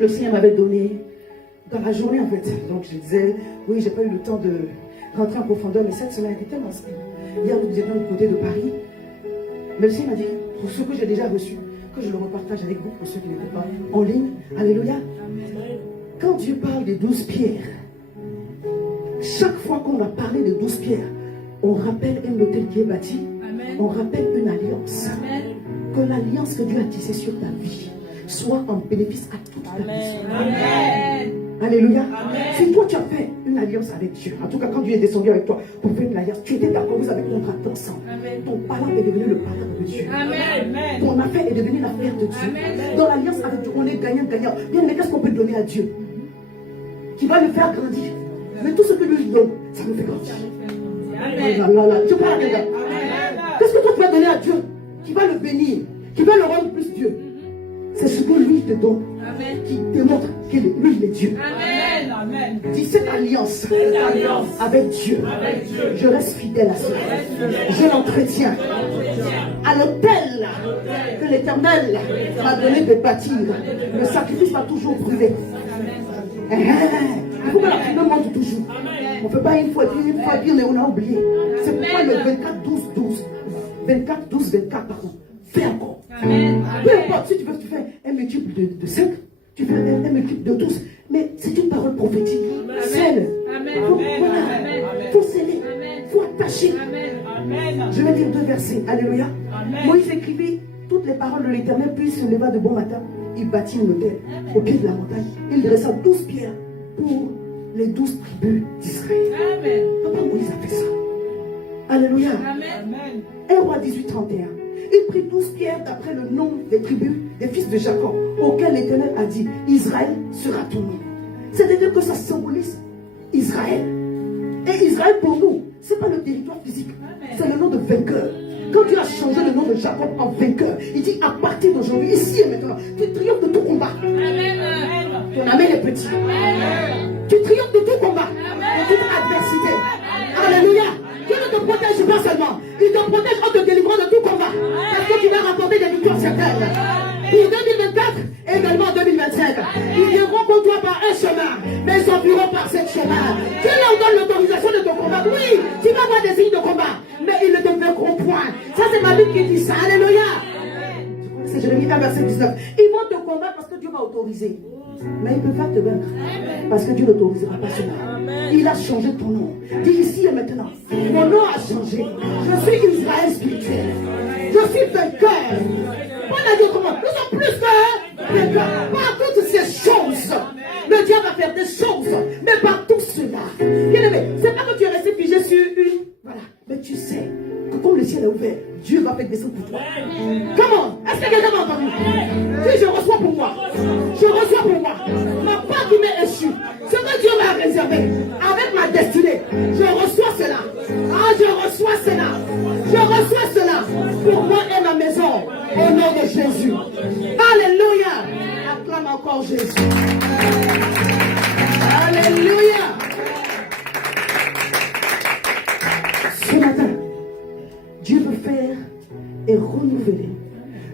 le Seigneur m'avait donné, dans la journée en fait, donc je disais, oui, j'ai pas eu le temps de rentrer en profondeur, mais cette semaine était tellement inspirée. Hier, nous étions du côté de Paris, mais le Seigneur m'a dit, pour ce que j'ai déjà reçu, que je le repartage avec vous, pour ceux qui n'étaient pas en ligne. Alléluia. Quand Dieu parle des 12 pierres, chaque fois qu'on a parlé de 12 pierres, on rappelle un hôtel qui est bâti, on rappelle une alliance. Que l'alliance que Dieu a tissée sur ta vie soit en bénéfice à toute ta vie. Amen. Alléluia. Si toi tu as fait une alliance avec Dieu, en tout cas quand Dieu est descendu avec toi pour faire une alliance, tu étais d'accord, vous avez contracté ensemble. Ton parent est devenu le parent de Dieu. Amen. Ton affaire est devenue l'affaire de Dieu. Amen. Dans l'alliance avec Dieu, on est gagnant-gagnant. Bien, mais qu'est-ce qu'on peut donner à Dieu qui va le faire grandir? Mais tout ce que lui donne, ça nous fait grandir. Amen. Tu parles à quelqu'un. Qu'est-ce que toi tu vas donner à Dieu qui va le bénir, qui va le rendre plus Dieu? C'est ce que lui te donne, qui démontre que lui il est Dieu. Amen. Amen. Dis cette alliance avec Dieu, je reste fidèle à cela. Je l'entretiens à l'autel que l'Éternel m'a donné de bâtir. Le sacrifice va toujours brûler. Il faut que la prière monte toujours. On ne fait pas une fois dire, mais on a oublié. C'est pourquoi le 24-12-24, pardon. Fais encore. Peu importe, si tu fais un multiple de 5, tu fais un multiple de 12, mais c'est une parole prophétique. Scelle. Il faut sceller. Il faut attacher. Je vais lire 2 versets. Alléluia. Moïse écrivit toutes les paroles de l'Éternel, puis il se leva de bon matin. Il bâtit un autel au pied de la montagne. Il dressa 12 pierres pour les 12 tribus d'Israël. Papa Moïse a fait ça. Alléluia. 1 Roi 18-31. Il prit 12 pierres d'après le nom des tribus des fils de Jacob, auxquels l'Éternel a dit, Israël sera ton nom. C'est-à-dire que ça symbolise Israël. Et Israël pour nous, ce n'est pas le territoire physique, c'est le nom de vainqueur. Quand Dieu a changé le nom de Jacob en vainqueur, il dit à partir d'aujourd'hui, ici et maintenant, tu triomphes de tout combat. Ton amen est petit. Tu triomphes de tout combat, de toute adversité. Alléluia. Dieu ne te protège pas seulement, il te protège en te délivrant de tout combat. Parce que tu vas rapporter des victoires certaines. Pour 2024, également en 2025, ils viendront contre toi par un chemin, mais ils s'enfuiront par ce chemin. Dieu leur donne l'autorisation de te combattre. Oui, tu vas avoir des signes de combat, mais ils ne te vaincront point. Ça, c'est ma Bible qui dit ça. Alléluia. C'est Jérémie 1, verset 19. Ils vont te combattre parce que Dieu va autoriser. Mais il ne peut pas te vaincre. Parce que Dieu n'autorisera pas cela. Il a changé ton nom. Dis ici et maintenant. Mon nom a changé. Je suis Israël spirituel. Je suis vainqueur. On a dit comment? Nous sommes plus que vainqueurs. Par toutes ces choses. Le diable va faire des choses. Mais par tout cela. Bien aimé, c'est pas que tu es resté figé sur une. Voilà. Mais tu sais que comme le ciel est ouvert, Dieu va faire descendre pour toi. Comment? Est-ce que quelqu'un m'a entendu? Si je reçois pour moi, je reçois pour moi. Ma part qui m'est échue, ce que Dieu m'a réservé avec ma destinée, je reçois cela. Ah, je reçois cela. Je reçois cela pour moi et ma maison. Au nom de Jésus. Alléluia. Acclame encore Jésus. Alléluia. Ce matin, Dieu veut faire et renouveler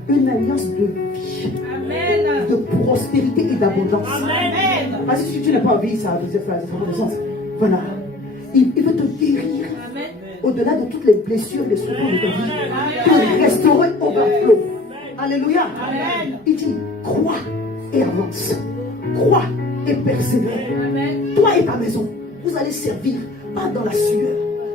une alliance de vie, de prospérité et d'abondance. Parce que si tu n'as pas envie, ça veut faire du sens. Voilà. Il veut te guérir au-delà de toutes les blessures, les souffrances de ta vie, te restaurer au overflow. Alléluia. Il dit, crois et avance. Crois et persévère. Toi et ta maison, vous allez servir, pas dans la sueur,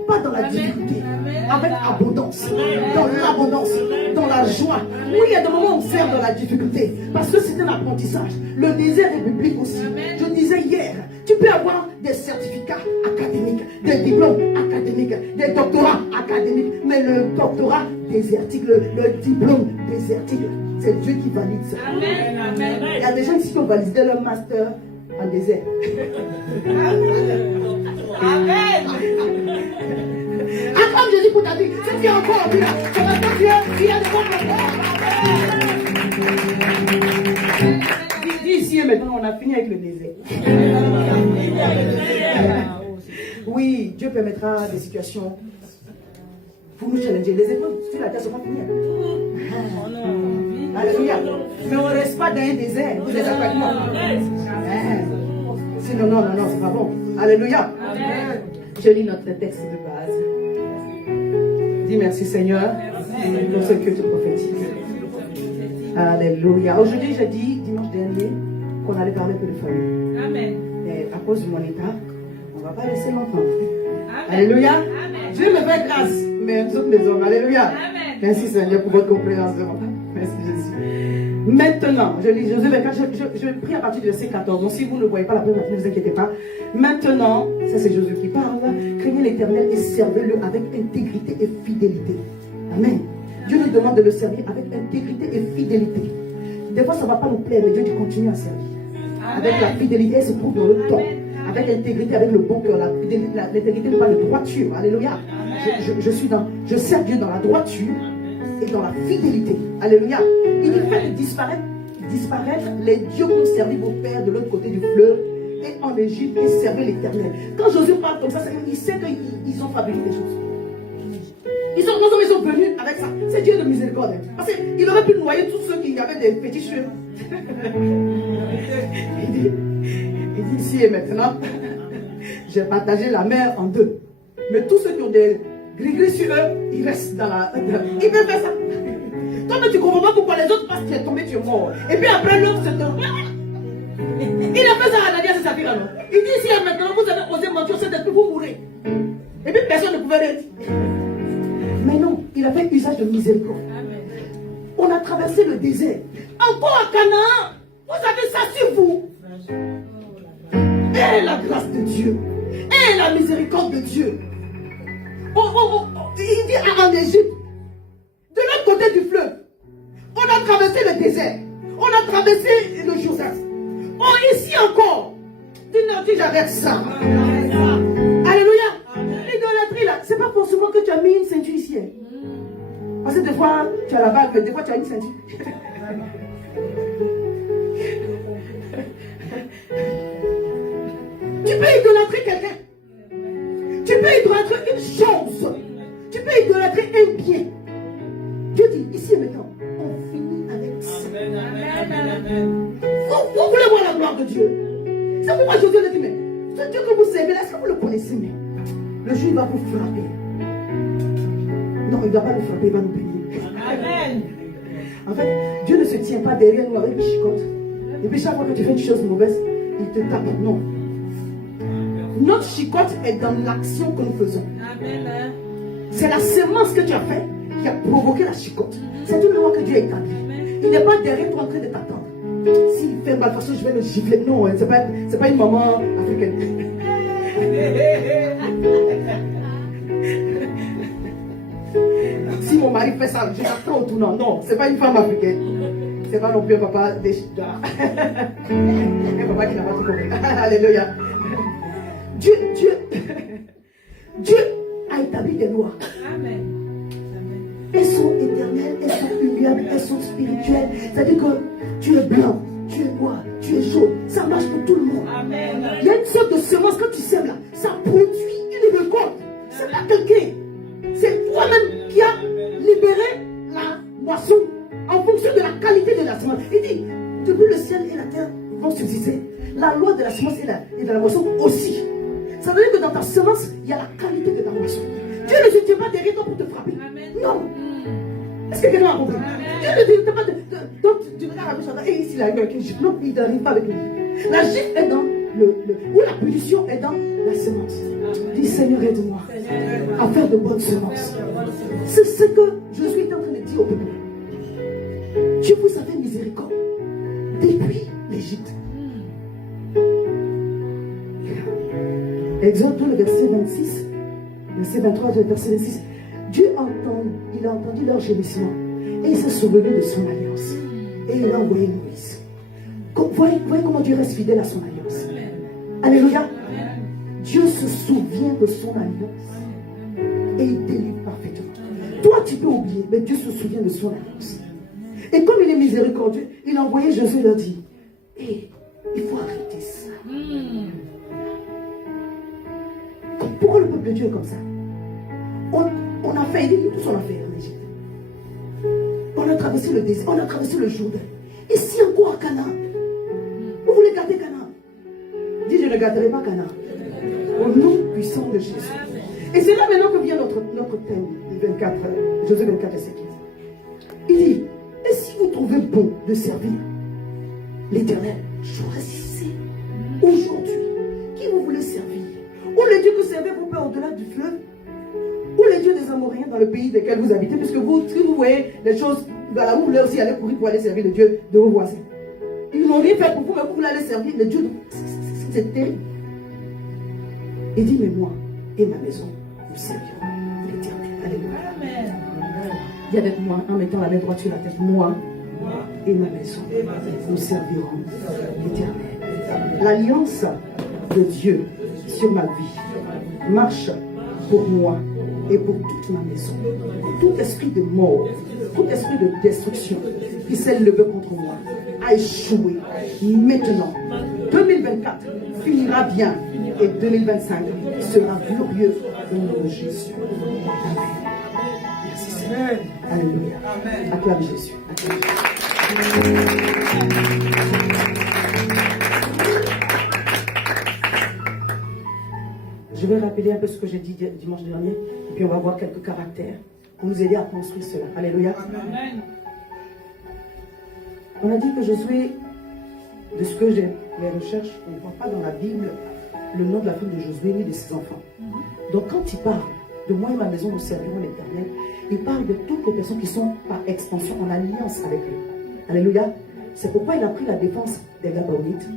pas dans la difficulté, avec abondance, dans l'abondance, dans la joie. Oui, il y a des moments où on sert dans la difficulté, parce que c'est un apprentissage. Le désert est biblique aussi. Je disais hier, tu peux avoir des certificats académiques, des diplômes académiques, des doctorats académiques, mais le doctorat désertique, le diplôme désertique, c'est Dieu qui valide ça. Il y a des gens ici qui ont validé leur master en désert. Amen. Acclame Jésus pour ta vie. Si tu es encore en vie là, c'est parce que Dieu a de bons. Dis ici et maintenant, on a fini avec le désert. Oui, Dieu Dieu permettra des situations pour nous challenger. Les épreuves sur la terre sont pas finies. Alléluia. Mais on ne reste pas dans un désert. Vous êtes d'accord avec moi? Sinon, non, c'est pas bon. Alléluia. Amen. Je lis notre texte de base. Dis merci Seigneur pour ce que tu prophétises. Alléluia. Aujourd'hui, j'ai dit, dimanche dernier, qu'on allait parler un peu de famille. Amen. Et à cause de mon état, on ne va pas laisser l'enfant. Alléluia. Amen. Dieu me fait grâce, mais nous sommes des hommes. Alléluia. Amen. Merci Seigneur pour votre compréhension. Merci Jésus. Maintenant, je lis Josué 24, je prie à partir du verset 14. Donc si vous ne voyez pas la première partie, ne vous inquiétez pas. Maintenant, ça c'est Josué qui parle, craignez l'Éternel et servez-le avec intégrité et fidélité. Amen. Dieu nous demande de le servir avec intégrité et fidélité. Des fois ça ne va pas nous plaire, mais Dieu dit continue à servir. Amen. Avec la fidélité, elle se trouve dans le temps. Avec l'intégrité, avec le bon cœur. L'intégrité nous parle de droiture. Alléluia. Je sers Dieu dans la droiture et dans la fidélité. Alléluia. Il dit faites disparaître les dieux qu'ont servi vos pères de l'autre côté du fleuve et en Égypte et servez l'Éternel. Quand Josué parle comme ça, il sait qu'ils ont fabriqué des choses. Ils sont venus avec ça. C'est Dieu de miséricorde. Parce qu'il aurait pu noyer tous ceux qui avaient des petits cheveux. Il dit ici et maintenant, j'ai partagé la mer en deux. Mais tous ceux qui ont des gris-gris sur eux, ils restent dans la... Ils peuvent faire ça. Toi, tu ne comprends pas pourquoi les autres passent, tu es tombé, tu es mort. Et puis après, l'autre se tombe. Il a fait ça à Nadia, c'est sa fille là. Il dit ici et maintenant, vous avez osé mentir, c'est de tout, vous mourrez. Et puis personne ne pouvait rien dire. Mais non, il a fait usage de miséricorde. On a traversé le désert. Encore à Canaan, vous avez ça sur vous. Et la grâce de Dieu. Et la miséricorde de Dieu. Il dit en Égypte, de l'autre côté du fleuve, on a traversé le désert. On a traversé le Jourdain. Ici encore, j'arrête ça. Alléluia. L'idolâtrie là, c'est pas forcément que tu as mis une ceinture ici. Parce que des fois, tu as la bague, mais des fois, tu as une ceinture. Tu peux idolâtrer quelqu'un. Tu peux idolâtrer une chose. Tu peux idolâtrer un bien. Dieu dit, ici et maintenant, on finit avec ça. Vous voulez voir la gloire de Dieu. C'est pourquoi Jésus le dit, mais ce Dieu que vous servez là, est-ce que vous le connaissez? Mais le jour, il va vous frapper. Non, il ne va pas nous frapper, il va nous bénir. Amen. En fait, Dieu ne se tient pas derrière nous avec une chicotte. Et puis chaque fois que tu fais une chose mauvaise, il te tape. Non. Notre chicotte est dans l'action que nous faisons. Amen. C'est la semence que tu as faite qui a provoqué la chicotte. C'est une loi que Dieu a établie. Il n'est pas derrière toi en train de t'attendre. S'il fait mal façon, je vais le gifler. Non, ce n'est pas une maman africaine. Si mon mari fait ça, je l'attends au tournant. Non, ce n'est pas une femme africaine. Ce n'est pas non plus un papa des un papa qui n'a pas tout compris. Alléluia. Dieu a établi des lois. Amen. Elles sont éternelles, elles sont humiliables, elles sont spirituelles. C'est-à-dire que tu es blanc, tu es noir, tu es jaune. Ça marche pour tout le monde. Amen. Il y a une sorte de semence quand tu sèmes là, ça produit une récolte. C'est pas quelqu'un. C'est toi-même qui as libéré la moisson en fonction de la qualité de la semence. Il dit, depuis le ciel et la terre vont subsister. La loi de la semence et de la moisson aussi. Ça veut dire que dans ta semence, il y a la qualité de ta moisson. Dieu ne se tient pas derrière toi pour te frapper. Amen. Non. Est-ce que quelqu'un a compris? Dieu ne te tient pas donc tu regardes la bouche et ici, il a avec une gifle. Non, il n'arrive pas avec une gifle. La gifle est dans ou la punition est dans la semence. Dis Seigneur, aide-moi à faire de bonnes semences. C'est ce que Jésus est en train de dire au peuple. Dieu vous a fait miséricorde depuis l'Égypte. Exode, le verset 26, verset 23, le verset 26. Dieu il a entendu leur gémissement et il s'est souvenu de son alliance. Et il a envoyé Moïse. Voyez comment Dieu reste fidèle à son alliance. Alléluia. Dieu se souvient de son alliance et il délivre parfaitement. Toi, tu peux oublier, mais Dieu se souvient de son alliance. Et comme il est miséricordieux, il a envoyé Jésus et leur dit, il faut arrêter ça. Pourquoi le peuple de Dieu est comme ça. On a fait, il dit, nous tous on a fait en Égypte. On a traversé le désert, on a traversé le Jourdain. Ici encore à Canaan. Vous voulez garder Canaan? Dis, je ne garderai pas Canaan. Au nom puissant de Jésus. Et c'est là maintenant que vient notre thème, 24, Josué 24, verset 15. Il dit, et si vous trouvez bon de servir l'Éternel, choisissez aujourd'hui qui vous voulez servir. Ou les dieux que vous servez vos pères au-delà du fleuve, ou les dieux des Amoréens dans le pays dans lequel vous habitez, puisque vous voyez les choses, voilà, vous voulez aussi aller courir pour aller servir le Dieu de vos voisins. Ils n'ont rien fait pour vous, mais vous voulez aller servir le Dieu de... C'est terrible. Il dit, mais moi et ma maison, nous servirons l'Éternel. Alléluia. Amen. Dis avec moi, en mettant la main droite sur la tête, moi et ma maison, nous servirons l'Éternel. L'alliance de Dieu sur ma vie marche pour moi et pour toute ma maison. Tout esprit de mort, tout esprit de destruction qui s'est levé contre moi a échoué. Maintenant, 2024 finira bien et 2025 sera glorieux au nom de Jésus. Amen. Merci Seigneur. Alléluia. Acclame Jésus. Je vais rappeler un peu ce que j'ai dit dimanche dernier, et puis on va voir quelques caractères pour nous aider à construire cela. Alléluia. Amen. On a dit que Josué, de ce que j'ai les recherches, on ne voit pas dans la Bible le nom de la femme de Josué ni de ses enfants. Donc quand il parle de moi et ma maison, nous servirons l'Éternel, il parle de toutes les personnes qui sont par extension en alliance avec lui. Alléluia. C'est pourquoi il a pris la défense des Gabaonites.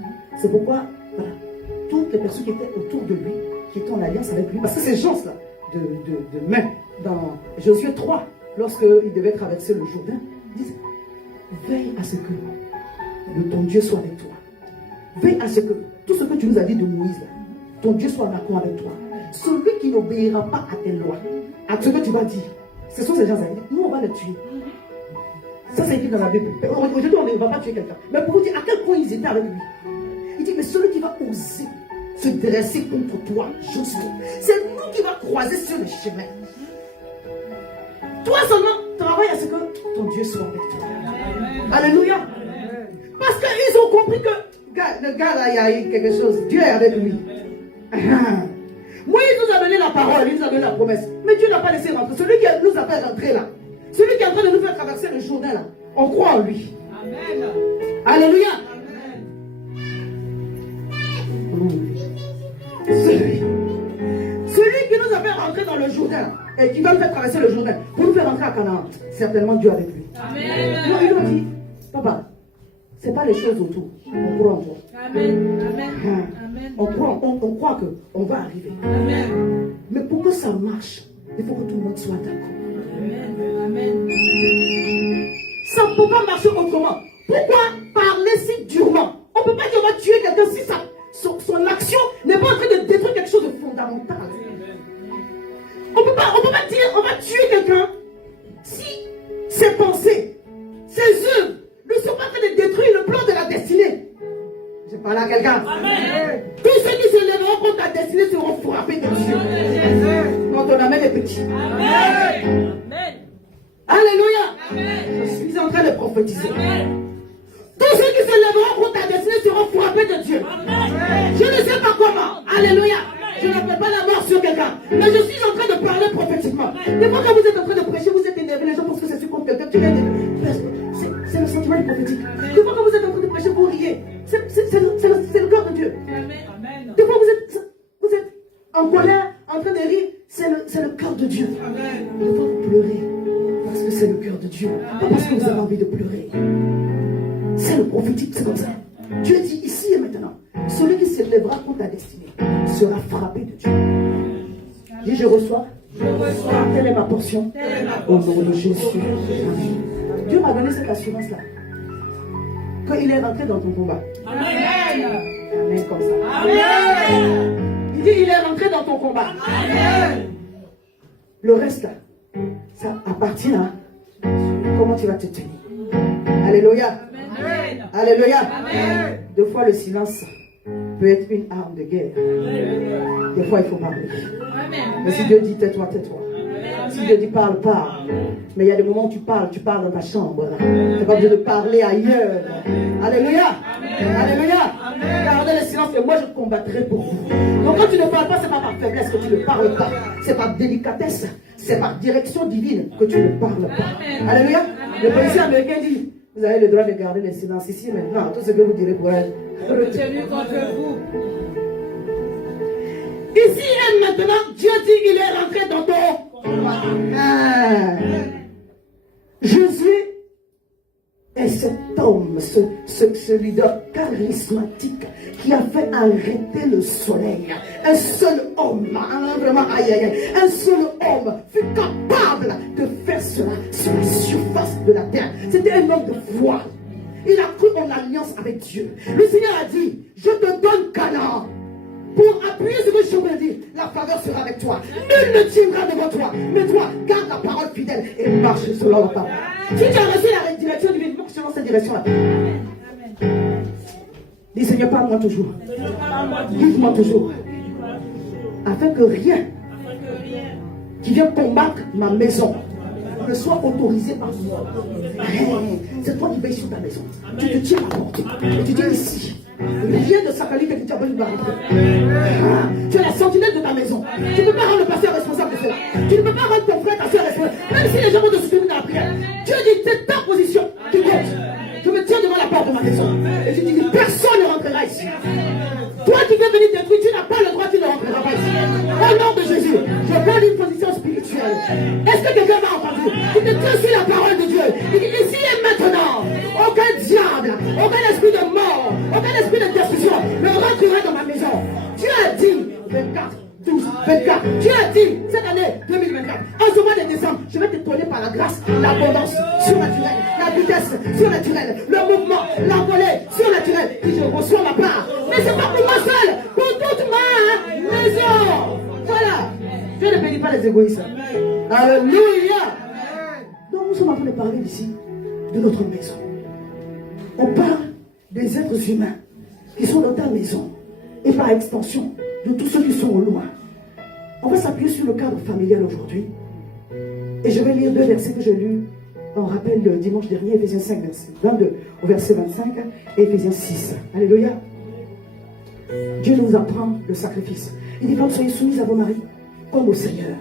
C'est pourquoi, voilà, toutes les personnes qui étaient autour de lui, qui étaient en alliance avec lui, parce que ces gens-là, de main, dans Josué 3, lorsqu'il devait traverser le Jourdain, disent, veille à ce que ton Dieu soit avec toi. Veille à ce que tout ce que tu nous as dit de Moïse, là, ton Dieu soit en accord avec toi. Celui qui n'obéira pas à tes lois, à ce que tu vas dire, ce sont ces gens-là. Nous, on va les tuer. Ça, c'est écrit dans la Bible. Aujourd'hui, on ne va pas tuer quelqu'un. Mais pour vous dire à quel point ils étaient avec lui. Il dit, mais celui qui va oser se dresser contre toi, Josué, c'est nous qui va croiser sur le chemin. Toi seulement, travaille à ce que ton Dieu soit avec toi. Amen. Alléluia. Amen. Parce qu'ils ont compris que le gars là, il y a eu quelque chose. Dieu est avec lui. Moïse nous a donné la parole, il nous a donné la promesse. Mais Dieu n'a pas laissé rentrer. Celui qui nous a fait rentrer là, celui qui est en train de nous faire traverser le Jourdain là, on croit en lui. Amen. Alléluia. Amen. Celui qui nous a fait rentrer dans le Jourdain et qui va nous faire traverser le Jourdain pour nous faire rentrer à Canaan, certainement Dieu avec lui. Amen. Non, il nous a dit, papa, c'est pas les choses autour. On croit en toi. Amen. Amen. Amen. On croit qu'on va arriver. Amen. Mais pour que ça marche, il faut que tout le monde soit d'accord. Amen. Amen. Ça ne peut pas marcher autrement. Pourquoi parler si durement? On ne peut pas dire on va tuer quelqu'un si son action n'est pas en train de détruire quelque chose de fondamental. On ne peut pas dire on va tuer quelqu'un si ses pensées, ses œuvres ne sont pas en train de détruire le plan de la destinée. Je parle à quelqu'un. Tous ceux qui se lèveront contre ta destinée seront frappés de Dieu. Quand ton amen est petit. Amen. Alléluia. Amen. Je suis en train de prophétiser. Amen. Tous ceux qui se lèveront contre ta destinée seront frappés de Dieu. Amen. Je ne sais pas comment. Alléluia. Je n'appelle pas la mort sur quelqu'un. Mais je suis en train de parler prophétiquement. Des fois, quand vous êtes en train de prêcher, vous êtes énervé. Les gens pensent que c'est sur contre quelqu'un. C'est le sentiment du prophétique. Des fois, quand vous êtes en train de prêcher, vous riez. C'est le cœur de Dieu. Amen. Des fois, vous êtes en colère, en train de rire. C'est le cœur de Dieu. Des fois, vous pleurez. Parce que c'est le cœur de Dieu. Pas parce que vous avez envie de pleurer. C'est le prophétique, c'est comme ça. Dieu dit ici et maintenant, celui qui se lèvera contre ta destinée sera frappé de Dieu. Dis, je reçois. Telle est ma portion. Au nom de Jésus. Amen. Dieu m'a donné cette assurance-là. Quand il est rentré dans ton combat. Amen. Amen, comme ça. Amen. Il dit, il est rentré dans ton combat. Amen. Le reste là, ça appartient à comment tu vas te tenir. Alléluia. Amen. Alléluia. Amen. 2 fois le silence peut être une arme de guerre. Des fois, il faut parler. Amen. Mais si Dieu dit tais-toi, tais-toi. Si Dieu dit parle, parle. Mais il y a des moments où tu parles dans ta chambre. Tu n'as pas besoin de parler ailleurs. Alléluia. Alléluia. Gardez le silence et moi je combattrai pour vous. Donc quand tu ne parles pas, ce n'est pas par faiblesse que tu ne parles pas. C'est par délicatesse. C'est par direction divine que tu ne parles pas. Alléluia. Le policier américain dit, vous avez le droit de garder le silence ici maintenant. Tout ce que vous direz pour elle. Retenu contre vous. Ici et maintenant, Dieu dit qu'il est rentré dans ton. Jésus est cet homme, ce leader charismatique qui a fait arrêter le soleil. Un seul homme, vraiment un seul homme fut capable de faire cela sur la surface de la terre. C'était un homme de foi. Il a cru en alliance avec Dieu. Le Seigneur a dit, je te donne Canaan. Pour appuyer ce que je veux dire, la faveur sera avec toi. Nul ne tiendra devant toi. Mais toi, garde la parole fidèle et marche selon la parole. Si tu as reçu la direction divine, marche selon cette direction-là. Dis Seigneur, parle-moi toujours. Guide-moi toujours. Afin que rien qui vient combattre ma maison ne soit autorisé par moi. C'est toi qui veilles sur ta maison. Tu te tiens à la porte. Et tu dis ici. Rien de sacralité que tu as besoin de rentrer. Tu es la sentinelle de ta maison. Tu ne peux pas rendre le pasteur responsable de cela. Tu ne peux pas rendre ton frère, ta soeur responsable. Même si les gens vont te soutenir dans la prière. Dieu dit, c'est ta position qui compte. Je me tiens devant la porte de ma maison. Et je dis, personne ne rentrera ici. Toi qui veux venir détruire, tu n'as pas le droit, tu ne rentreras pas ici. Au nom de Jésus, je prends une position spirituelle. Est-ce que quelqu'un m'a entendu? Tu te tiens sur la parole de Dieu. Il dit, ici et maintenant, aucun diable, aucun esprit de mort, aucun esprit de destruction ne rentrera dans ma maison. Dieu a dit, 24, 12, 24. Dieu a dit, cette année 2024, en ce mois de décembre, je vais te donner par la grâce l'abondance surnaturelle, la vitesse surnaturelle, le mouvement, l'envolée surnaturelle. Et je reçois ma part. Mais c'est pas pour moi seul, pour toute ma maison. Voilà. Dieu ne bénit pas les égoïstes. Alléluia. Donc nous sommes en train de parler ici de notre maison. On parle des êtres humains qui sont dans ta maison et par extension de tous ceux qui sont au loin. On va s'appuyer sur le cadre familial aujourd'hui. Et je vais lire deux versets que j'ai lus en rappel le dimanche dernier, Ephésiens 5, verset 22 au verset 25 et Ephésiens 6. Alléluia. Dieu nous apprend le sacrifice. Il dit, quand soyez soumis à vos maris comme au Seigneur.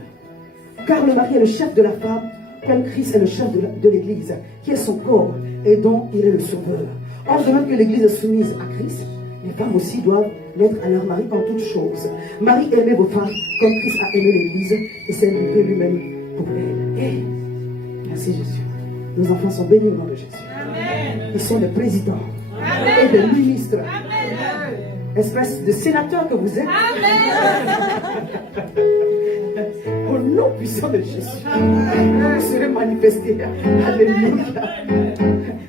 Car le mari est le chef de la femme, comme Christ est le chef de l'Église, qui est son corps et dont il est le sauveur. Or, de même que l'Église est soumise à Christ, les femmes aussi doivent l'être à leur mari en toutes choses. Marie, aimez vos femmes comme Christ a aimé l'Église et s'est livré lui-même pour elle. Et, merci Jésus. Nos enfants sont bénis au nom de Jésus. Amen. Ils sont des présidents. Amen. Et des ministres. Amen. Espèce de sénateurs que vous êtes. Amen. Au nom puissant de Jésus, vous serez manifestés. Alléluia.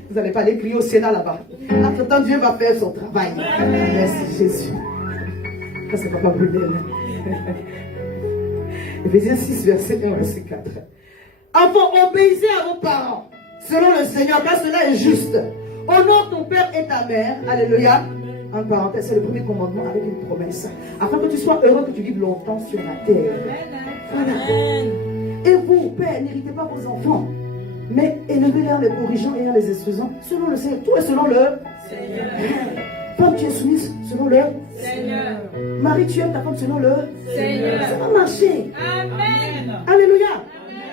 Vous n'allez pas aller crier au Sénat là-bas. Entre-temps, Dieu va faire son travail. Merci Jésus. Ça, c'est Papa Brunel. Ephésiens 6, verset 1, verset 4. Enfants, obéissez à vos parents, selon le Seigneur, car cela est juste. Honore ton père et ta mère. Alléluia. En parenthèse, c'est le premier commandement avec une promesse. Afin que tu sois heureux, que tu vives longtemps sur la terre. Voilà. Et vous, père, n'héritez pas vos enfants, mais élevez-les en les corrigeant et en les instruisant selon le Seigneur. Tout est selon le Seigneur. Femme, tu es soumise selon le Seigneur. Marie, tu aimes ta femme selon le Seigneur. Ça va marcher. Amen. Alléluia.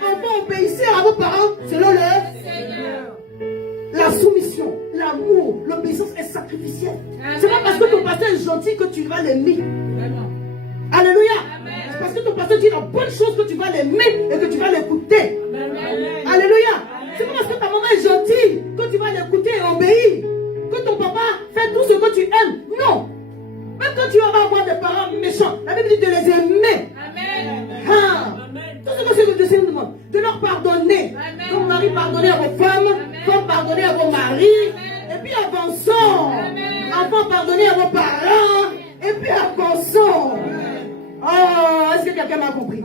Enfants, obéissez à vos parents selon le Seigneur. La soumission, l'amour, l'obéissance est sacrificielle. C'est pas parce que ton pasteur est gentil que tu vas l'aimer. Alléluia. C'est parce que ton pasteur dit la bonne chose que tu vas l'aimer et que tu vas l'écouter. Alléluia. C'est pas parce que ta maman est gentille que tu vas l'écouter et obéir. Que ton papa fait tout ce que tu aimes. Non. Même quand tu vas avoir des parents méchants, la Bible dit de les aimer. Tout ce que le Seigneur nous demande, de leur pardonner. Comme Marie, pardonnez à vos femmes, comme pardonnez à vos maris, et puis avançons. Enfants, pardonnez à vos parents, et puis avançons. Oh, est-ce que quelqu'un m'a compris?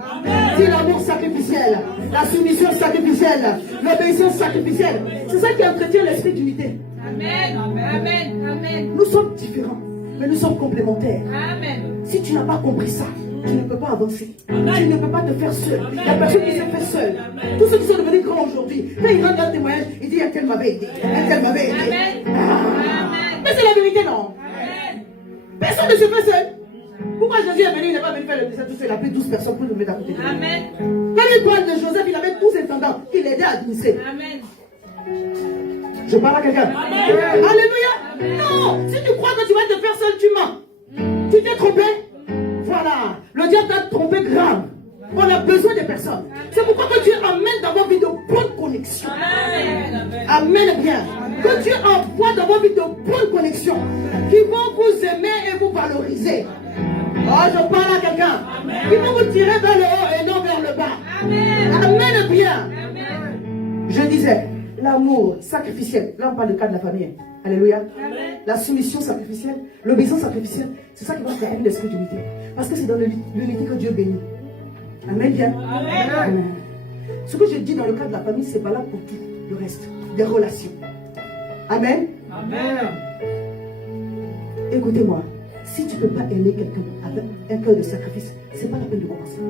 C'est l'amour sacrificiel, la soumission sacrificielle, l'obéissance sacrificielle. C'est ça qui entretient l'esprit d'unité. Amen. Amen. Amen. Nous sommes différents. mais nous sommes complémentaires. Amen. Si tu n'as pas compris ça, tu ne peux pas avancer. Tu ne peux pas te faire seul. Il y a personne qui s'est fait seul. Tous ceux qui sont devenus grands aujourd'hui, quand ils rendent un témoignage, ils disent un tel m'avait aidé. Un tel m'avait aidé. Mais c'est la vérité, non? Personne ne se fait seul. Pourquoi Jésus est venu, il n'est pas venu faire le message tout seul, il a appelé 12 personnes pour le mettre à côté de lui. Amen. Quand il parle de Joseph, il avait 12 intendants qui l'aidaient à administrer. Amen. Je parle à quelqu'un. Alléluia. Non, si tu crois que tu vas te faire seul, tu mens. Tu t'es trompé. Voilà. Le diable t'a trompé grave. On a besoin des personnes. C'est pourquoi que Dieu amène d'avoir vie de bonnes connexions. Amène bien. Que Dieu envoie d'avoir vie de bonnes connexions qui vont vous aimer et vous valoriser. Oh, je parle à quelqu'un. Qui vont vous tirer vers le haut et non vers le bas. Amène bien. Je disais, l'amour sacrificiel. Là, on parle du cas de la famille. Alléluia. La soumission sacrificielle, l'obéissance sacrificielle, c'est ça qui va faire l'esprit d'unité. Parce que c'est dans l'unité que Dieu bénit. Amen, bien. Amen. Ce que je dis dans le cas de la famille, c'est valable pour tout le reste, des relations. Amen. Amen. Écoutez-moi, si tu ne peux pas aimer quelqu'un avec un cœur de sacrifice, ce n'est pas la peine de commencer.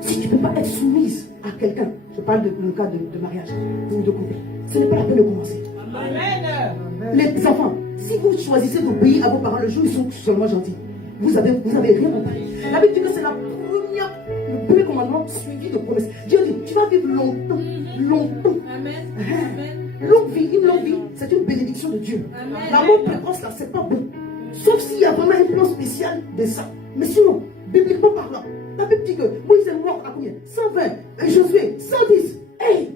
Si tu ne peux pas être soumise à quelqu'un, je parle de le cas de mariage ou de couple, ce n'est pas la peine de commencer. Amen. Les enfants, si vous choisissez d'obéir à vos parents le jour où ils sont seulement gentils, vous avez rien compris. La Bible dit que c'est le premier commandement suivi de promesses. Dieu dit, tu vas vivre longtemps, longtemps. Amen. Une longue vie, c'est une bénédiction de Dieu. L'amour précoce là, c'est pas bon. Sauf s'il y a vraiment un plan spécial de ça. Mais sinon, bibliquement parlant, la Bible dit que Moïse est mort à combien? 120. Et Josué, 110. Hey!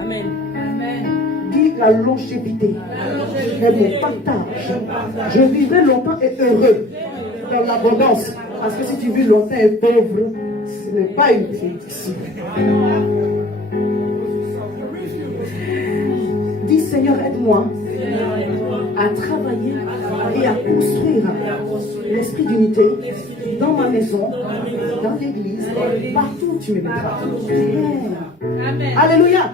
Amen. Amen. Dis la longévité. Et mon partage. Je vivrai longtemps et heureux dans l'abondance. Parce que si tu vis longtemps et pauvre, ce n'est pas une bénédiction. Dis Seigneur, aide-moi à travailler et à construire l'esprit d'unité dans ma maison, dans l'église, partout où tu me mettras. Amen. Alléluia.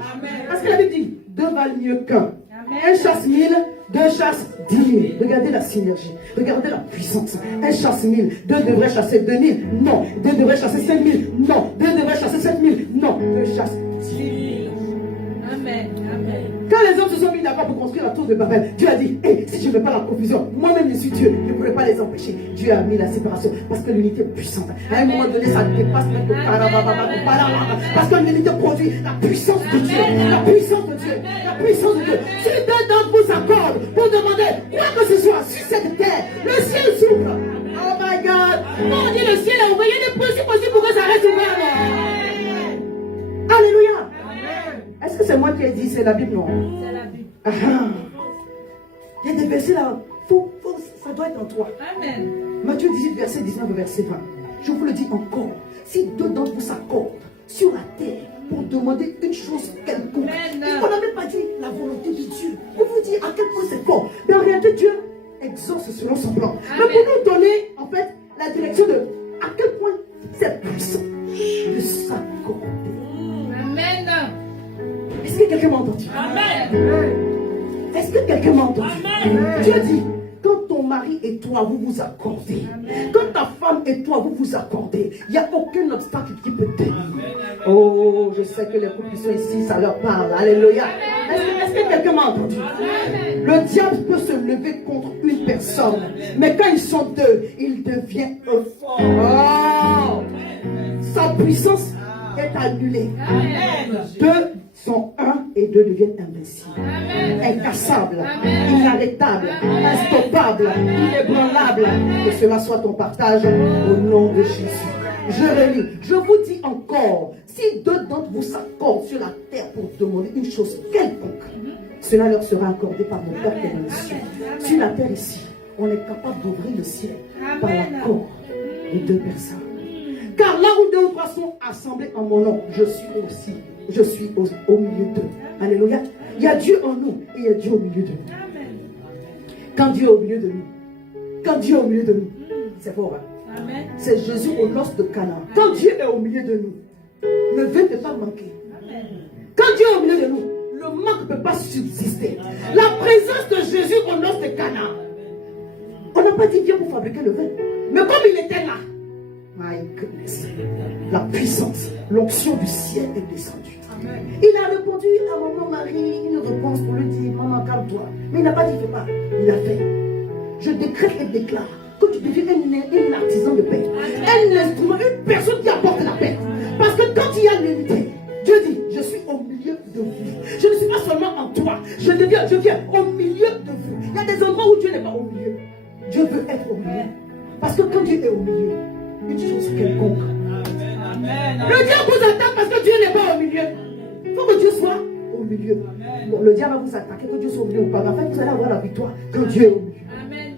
Parce que la Bible dit, deux valent mieux qu'un. Un chasse 1000, deux chasse 10 000. Regardez la synergie. Regardez la puissance. Un chasse 1000, deux devraient chasser 2000. Non. Deux devraient chasser 5000. Non. Deux devraient chasser 7000. Non. Deux chassent 10 000. Amen. Amen. Quand les hommes se sont mis d'accord pour construire la tour de Babel, Dieu a dit, hey, si je ne fais pas la confusion, moi-même je suis Dieu, je ne pourrai pas les empêcher. Dieu a mis la séparation parce que l'unité est puissante. À un moment donné, ça dépasse même le parce que l'unité produit la puissance de Dieu. La puissance de Dieu. La puissance de Dieu. Si deux d'entre vous s'accordent pour demander quoi que ce soit sur cette terre, le ciel s'ouvre. Oh my God. Quand on dit le ciel est ouvert, il y a des possibles pour que ça reste ouvert. Alléluia. Est-ce que c'est moi qui ai dit, c'est la Bible, non? C'est la Bible. Il y a des versets là, ça doit être en toi. Amen. Matthieu 18, verset 19, verset 20. Je vous le dis encore, si deux d'entre vous s'accordent sur la terre pour demander une chose quelconque, on n'a même pas dit la volonté de Dieu. Pour vous dire à quel point c'est fort. Mais en réalité, Dieu exauce selon son plan. Mais pour nous donner, en fait, la direction de à quel point c'est puissant de s'accorder. Amen. Est-ce que quelqu'un m'a entendu? Amen. Est-ce que quelqu'un m'a entendu? Amen. Dieu dit, quand ton mari et toi, vous vous accordez, quand ta femme et toi, vous vous accordez, il n'y a aucun obstacle qui peut tenir. Oh, je sais que les couples qui sont ici, ça leur parle. Alléluia. Est-ce que quelqu'un m'a entendu? Le diable peut se lever contre une personne, mais quand ils sont deux, il devient un fort. Oh, sa puissance est annulée. Deux sont un et deux deviennent invincibles. Incassables, inarrêtables, instoppables, inébranlables. Que cela soit ton partage au nom de Jésus. Je relis. Je vous dis encore, si deux d'entre vous s'accordent sur la terre pour demander une chose quelconque, cela leur sera accordé par mon Père qui est dans les cieux. Sur la terre ici, on est capable d'ouvrir le ciel par l'accord de deux personnes. Car là où deux ou trois sont assemblés en mon nom, je suis au milieu d'eux. Alléluia. Il y a Dieu en nous et il y a Dieu au milieu de nous. Quand Dieu est au milieu de nous, c'est fort. Hein? C'est Jésus aux noces de Cana. Quand Dieu est au milieu de nous, le vin ne peut pas manquer. Quand Dieu est au milieu de nous, le manque ne peut pas subsister. La présence de Jésus aux noces de Cana pas dit viens pour fabriquer le vin. Mais comme il était là, my goodness, la puissance, l'onction du ciel est descendue. Il a répondu à maman Marie une réponse pour lui dire, maman calme-toi. Mais il n'a pas dit fais pas, il a fait. Je décrète et déclare que tu deviens un artisan de paix, un instrument, une personne qui apporte la paix. Parce que quand il y a l'unité, Dieu dit, je suis au milieu de vous. Je ne suis pas seulement en toi, je viens au milieu de vous. Il y a des endroits où Dieu n'est pas au milieu. Dieu veut être au milieu. Parce que quand Dieu est au milieu, une chose quelconque. Le diable vous attaque parce que Dieu n'est pas au milieu. Il faut que Dieu soit au milieu. Bon, le diable va vous attaquer, que Dieu soit au milieu ou pas. Mais en fait, vous allez avoir la victoire quand Dieu est au milieu.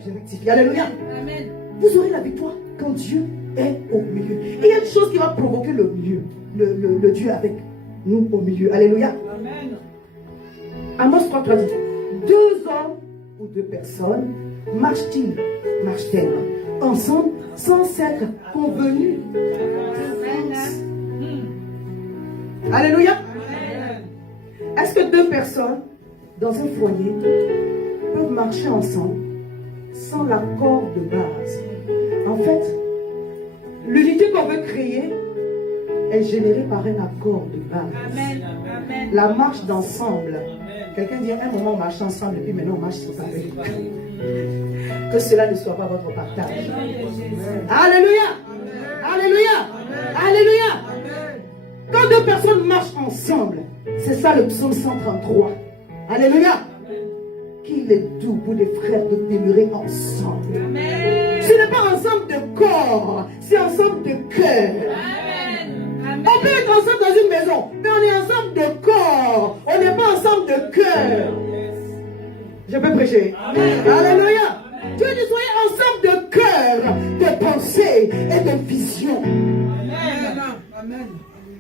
Je rectifie. Alléluia. Amen. Vous aurez la victoire quand Dieu est au milieu. Et il y a une chose qui va provoquer le milieu. Le Dieu avec nous au milieu. Alléluia. Amen. Amos 3 dit, 2 hommes ou 2 personnes marchent-elles ensemble sans s'être convenus. Alléluia. Est-ce que 2 personnes dans un foyer peuvent marcher ensemble sans l'accord de base? En fait, l'unité qu'on veut créer est générée par un accord de base. Amen. Amen. La marche d'ensemble. Quelqu'un dit à un moment on marche ensemble et puis maintenant on marche séparés. Que cela ne soit pas votre partage. Alléluia. Alléluia. Alléluia. Quand 2 personnes marchent ensemble, c'est ça le psaume 133. Alléluia. Qu'il est doux pour des frères de demeurer ensemble. Amen. Ce n'est pas ensemble de corps, c'est ensemble de cœur. Amen. On peut être ensemble dans une maison, mais on est ensemble de corps. On n'est pas ensemble de cœur. Je peux prêcher. Alléluia. Dieu dit soyez ensemble de cœur, de pensée et de vision. Amen.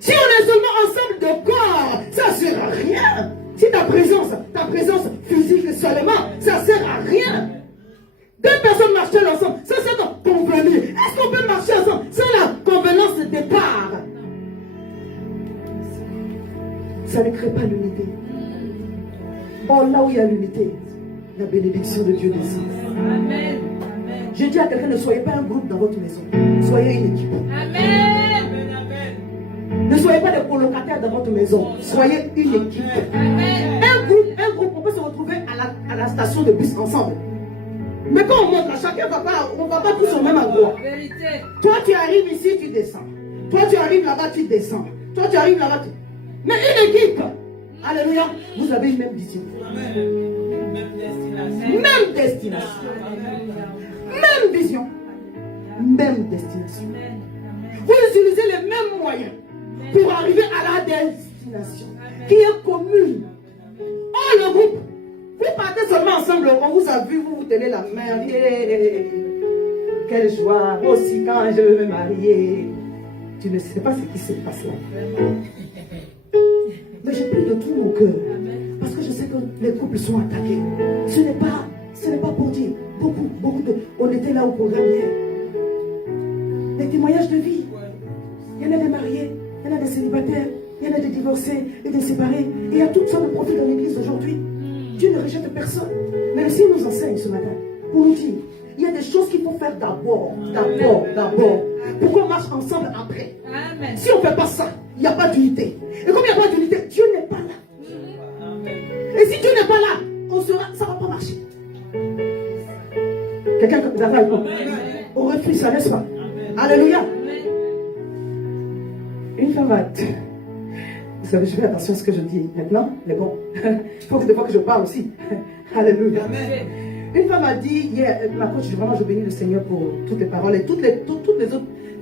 Si on est seulement ensemble de corps, ça ne sert à rien. Si ta présence physique seulement, ça ne sert à rien. 2 personnes marchent ensemble, ça c'est convenu. Est-ce qu'on peut marcher ensemble sans la convenance de départ? Ça ne crée pas l'unité. Or là où il y a l'unité, la bénédiction de Dieu descend. Amen. Je dis à quelqu'un, ne soyez pas un groupe dans votre maison, soyez une équipe. Amen. Ne soyez pas des colocataires dans votre maison, soyez une équipe. Amen. Un groupe, on peut se retrouver à la station de bus ensemble. Mais quand on monte là, chacun ne va pas tous au même endroit. Vérité. Toi tu arrives ici, tu descends. Toi tu arrives là-bas, tu descends. Toi tu arrives là-bas, tu... Mais une équipe, alléluia, vous avez une même vision. Même destination. Même vision. Même destination. Vous utilisez les mêmes moyens pour arriver à la destination qui est commune. Oh le groupe, vous partez seulement ensemble, on vous a vu, vous vous tenez la main. Yeah. Quelle joie, moi aussi quand je veux me marier. Tu ne sais pas ce qui se passe là. Mais je prie de tout mon cœur, parce que je sais que les couples sont attaqués. Ce n'est pas pour dire beaucoup de... On était là au programme hier. Des témoignages de vie. Il y en a des mariés, il y en a des célibataires, il y en a des divorcés et des séparés. Et il y a toutes sortes de profils dans l'église aujourd'hui. Dieu ne rejette personne. Mais le Seigneur nous enseigne ce matin pour nous dire, il y a des choses qu'il faut faire d'abord. Pourquoi on marche ensemble après? Amen. Si on ne fait pas ça, il n'y a pas d'unité. Et comme il n'y a pas d'unité, Dieu n'est pas là. Et si Dieu n'est pas là, ça ne va pas marcher. Quelqu'un qui est d'accord avec moi? On refuse ça, n'est-ce pas? Alléluia. Une femme a... Vous savez, je fais attention à ce que je dis maintenant, mais bon, il faut que des fois que je parle aussi. Alléluia. Une femme a dit, ma coach, vraiment, je bénis le Seigneur pour toutes les paroles et toutes les autres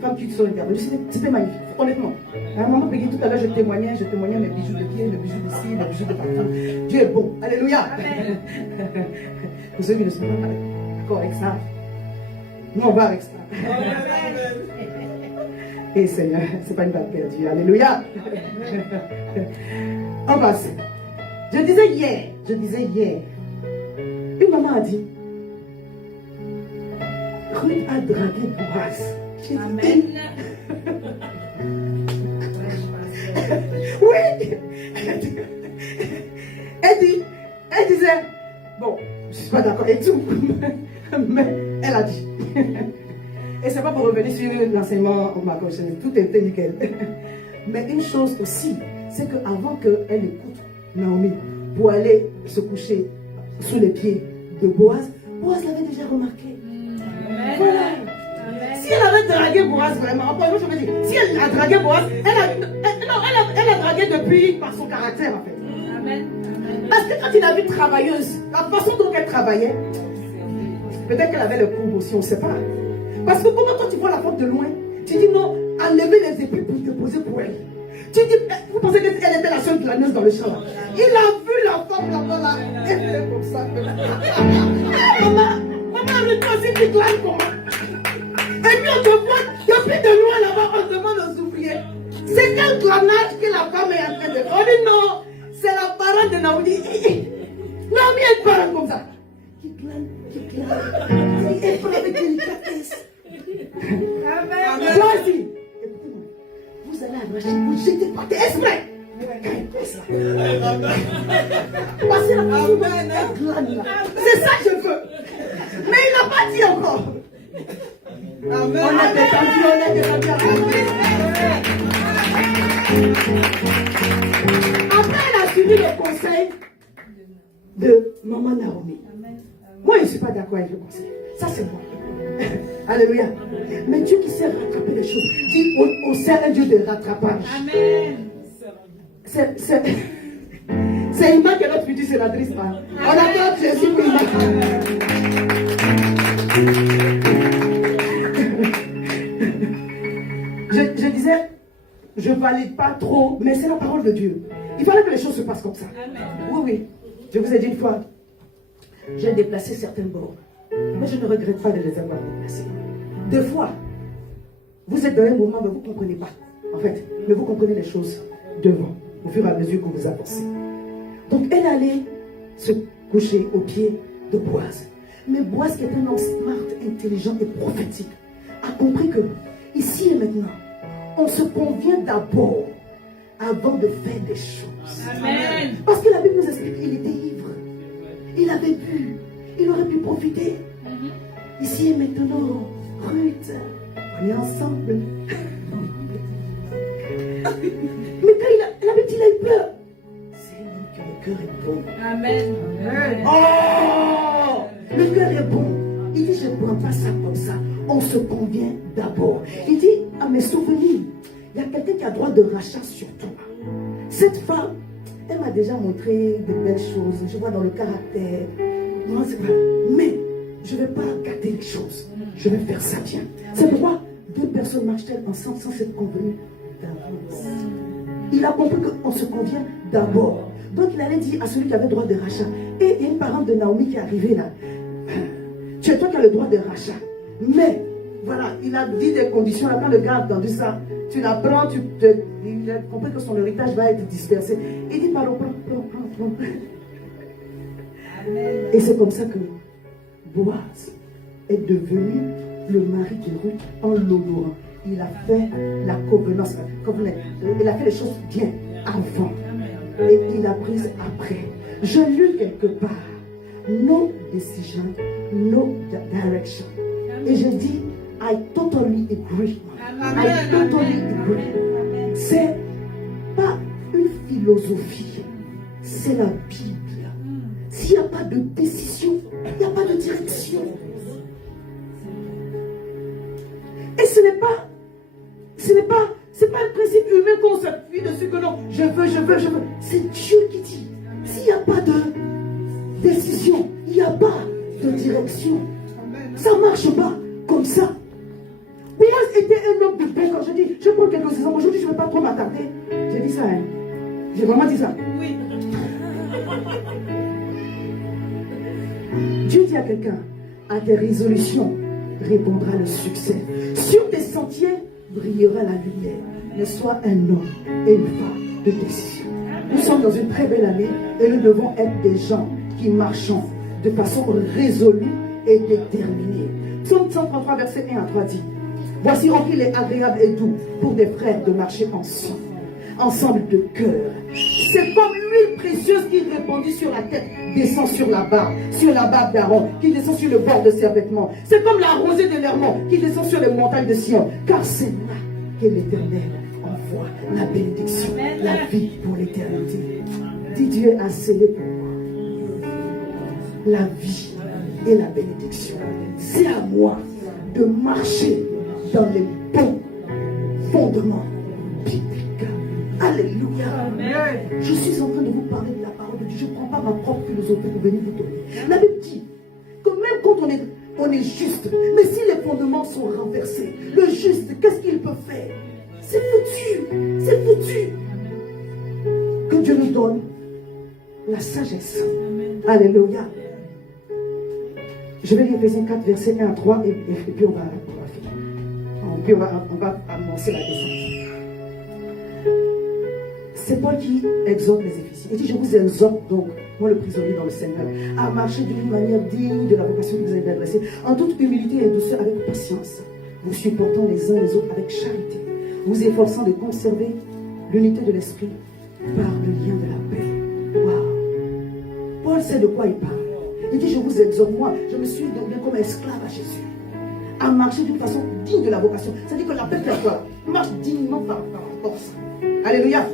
femmes qui sont intervenues. C'était magnifique, honnêtement. À un moment, tout à l'heure, je témoignais mes bijoux de pied, mes bijoux de cils, mes bijoux de parfum. Dieu est bon. Alléluia. Pour ceux qui ne sont pas d'accord avec ça, nous, on va avec ça. Et Seigneur, c'est pas une balle perdue. Alléluia. On passe. Je disais hier, une maman a dit, Ruth a dragué Boaz. Amen. Oui. Elle disait, Bon, je ne suis pas d'accord et tout, mais elle a dit. Et c'est pas pour revenir sur l'enseignement au Maroc, tout était nickel. Mais une chose aussi, c'est qu'avant qu'elle écoute Naomi pour aller se coucher sous les pieds de Boaz, Boaz l'avait déjà remarqué. Voilà. Si elle avait dragué Boaz vraiment, moi je veux dire, si elle a dragué Boaz, elle a dragué depuis par son caractère en fait. Amen. Parce que quand il a vu travailleuse, la façon dont elle travaillait, peut-être qu'elle avait le courbe aussi, on ne sait pas. Parce que comment toi tu vois la femme de loin, tu dis non, à lever les épaules pour te poser pour elle. Tu dis, vous pensez qu'elle était la seule glaneuse dans le champ là. Il a vu la femme là-bas là, elle est comme ça. Maman, elle me dit qu'il glane comment. Et puis on te voit, depuis de loin là-bas, on demande aux ouvriers. C'est quel glanage que la femme est en train de faire? On dit non, c'est la parole de Naomi. Naomi est parole comme ça. Qui glane. Elle prend avec délicatesse. Amen. Toi aussi, écoutez-moi, vous allez arracher, vous jetez par terre, exprès. Parce que la façon dont elle glane là, c'est ça que je veux. Mais il n'a pas dit encore. Amen. On est détendu. Après, elle a suivi le conseil de Maman Naomi. Moi, je ne suis pas d'accord avec le conseil. Ça, c'est moi. Alléluia. Mais Dieu qui sait rattraper les choses. Dit, on sert un Dieu de rattrapage. Amen. C'est Ima qui est notre future sénatrice. On attend Jésus pour Ima. Je disais, je ne valide pas trop, mais c'est la parole de Dieu. Il fallait que les choses se passent comme ça. Amen. Oui. Je vous ai dit une fois, j'ai déplacé certaines bornes. Mais je ne regrette pas de les avoir déplacées. Deux fois, vous êtes dans un moment, mais vous ne comprenez pas. En fait, mais vous comprenez les choses devant, au fur et à mesure que vous avancez. Donc, elle allait se coucher aux pieds de Boaz. Mais Boaz, qui est un homme smart, intelligent et prophétique, a compris que, ici et maintenant, on se convient d'abord avant de faire des choses. Amen. Parce que la Bible nous explique qu'il était ivre. Il avait bu. Il aurait pu profiter. Ici et maintenant, Ruth, on est ensemble. Mais quand elle avait dit, il a eu peur. C'est lui que le cœur est bon. Amen. Oh! Le cœur est bon. Il dit, je ne prends pas ça comme ça. On se convient d'abord. Il dit, à mes souvenirs, il y a quelqu'un qui a droit de rachat sur toi. Cette femme, elle m'a déjà montré de belles choses. Je vois dans le caractère. Non, c'est pas. Mais je ne vais pas gâter les choses. Je vais faire ça bien. C'est pourquoi deux personnes marchent-elles ensemble sans s'être convenues d'avance. Il a compris qu'on se convient d'abord. Donc il allait dire à celui qui avait droit de rachat. Et il y a une parente de Naomi qui est arrivée là. Tu es toi qui as le droit de rachat. Mais, voilà, il a dit des conditions. Là, quand le gars a entendu ça, tu la prends, il a compris que son héritage va être dispersé. Il dit, pardon, prends. Et c'est comme ça que Boaz est devenu le mari de Ruth en l'honorant. Il a fait la covenance, il a fait les choses bien avant. Et il a pris après. Je lis quelque part, no decision, no direction. Et je dis, I totally agree. I totally agree. C'est pas une philosophie, c'est la Bible. S'il n'y a pas de décision, il n'y a pas de direction. Et ce n'est pas un principe humain qu'on s'appuie dessus que non, je veux. C'est Dieu qui dit. S'il n'y a pas de décision, il n'y a pas de direction. Ça ne marche pas comme ça. Boaz était un homme de paix. Quand je dis, je prends quelques exemples. Aujourd'hui, je ne vais pas trop m'attarder. J'ai dit ça, hein. J'ai vraiment dit ça. Oui. Dieu dit à quelqu'un, à tes résolutions répondra le succès. Sur tes sentiers brillera la lumière. Ne sois un homme et une femme de décision. Nous sommes dans une très belle année et nous devons être des gens qui marchons de façon résolue et déterminée. Psaume 133, verset 1 à 3 dit, voici rempli les agréables et doux pour des frères de marcher ensemble. ensemble de cœur. C'est comme l'huile précieuse qui est répandue sur la tête, descend sur la barbe d'Aaron, qui descend sur le bord de ses vêtements. C'est comme la rosée de l'Hermon qui descend sur les montagnes de Sion. Car c'est là que l'Éternel envoie la bénédiction, la vie pour l'éternité. Dis Dieu a scellé pour moi la vie et la bénédiction. C'est à moi de marcher dans les bons fondements bibliques. Alléluia. Amen. Je suis en train de vous parler de la parole de Dieu. Je ne prends pas ma propre philosophie pour venir vous donner. La Bible dit que même quand on est juste, mais si les fondements sont renversés, le juste, qu'est-ce qu'il peut faire? C'est foutu. C'est foutu. Que Dieu nous donne la sagesse. Amen. Alléluia. Je vais lire Éphésiens 4, versets 1 à 3 et puis on va finir. Puis on va annoncer la descente. C'est Paul qui exhorte les Éphésiens. Il dit, je vous exhorte donc, moi le prisonnier dans le Seigneur, à marcher d'une manière digne de la vocation que vous avez adressée, en toute humilité et douceur, avec patience, vous supportant les uns les autres avec charité, vous efforçant de conserver l'unité de l'esprit par le lien de la paix. Waouh! Paul sait de quoi il parle. Il dit, je vous exhorte, moi, je me suis donné comme esclave à Jésus, à marcher d'une façon digne de la vocation. C'est-à-dire que la paix fait quoi? Marche dignement par force. Alléluia.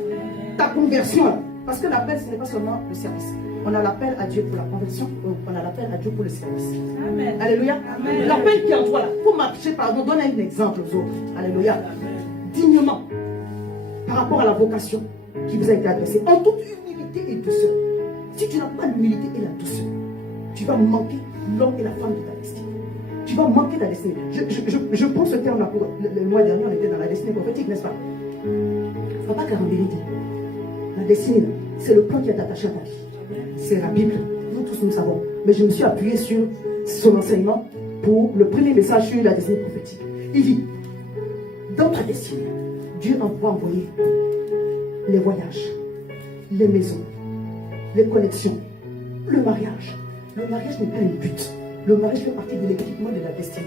Ta conversion, parce que l'appel, ce n'est pas seulement le service. On a l'appel à Dieu pour la conversion, on a l'appel à Dieu pour le service. Amen. Alléluia. L'appel qui est en toi là, pour marcher, pardon, donne un exemple aux autres. Alléluia. Amen. Dignement, par rapport à la vocation qui vous a été adressée, en toute humilité et douceur. Si tu n'as pas l'humilité et la douceur, tu vas manquer l'homme et la femme de ta destinée. Tu vas manquer ta destinée. Je prends ce terme-là pour le mois dernier, on était dans la destinée prophétique, n'est-ce pas? Papa Karambéry dit, la destinée, c'est le plan qui est attaché à ta vie. C'est la Bible. Nous tous, nous savons. Mais je me suis appuyé sur son enseignement pour le premier message sur la destinée prophétique. Il dit, dans ta destinée, Dieu va envoyer les voyages, les maisons, les connexions, le mariage. Le mariage n'est pas un but. Le mariage fait partie de l'équipement de la destinée.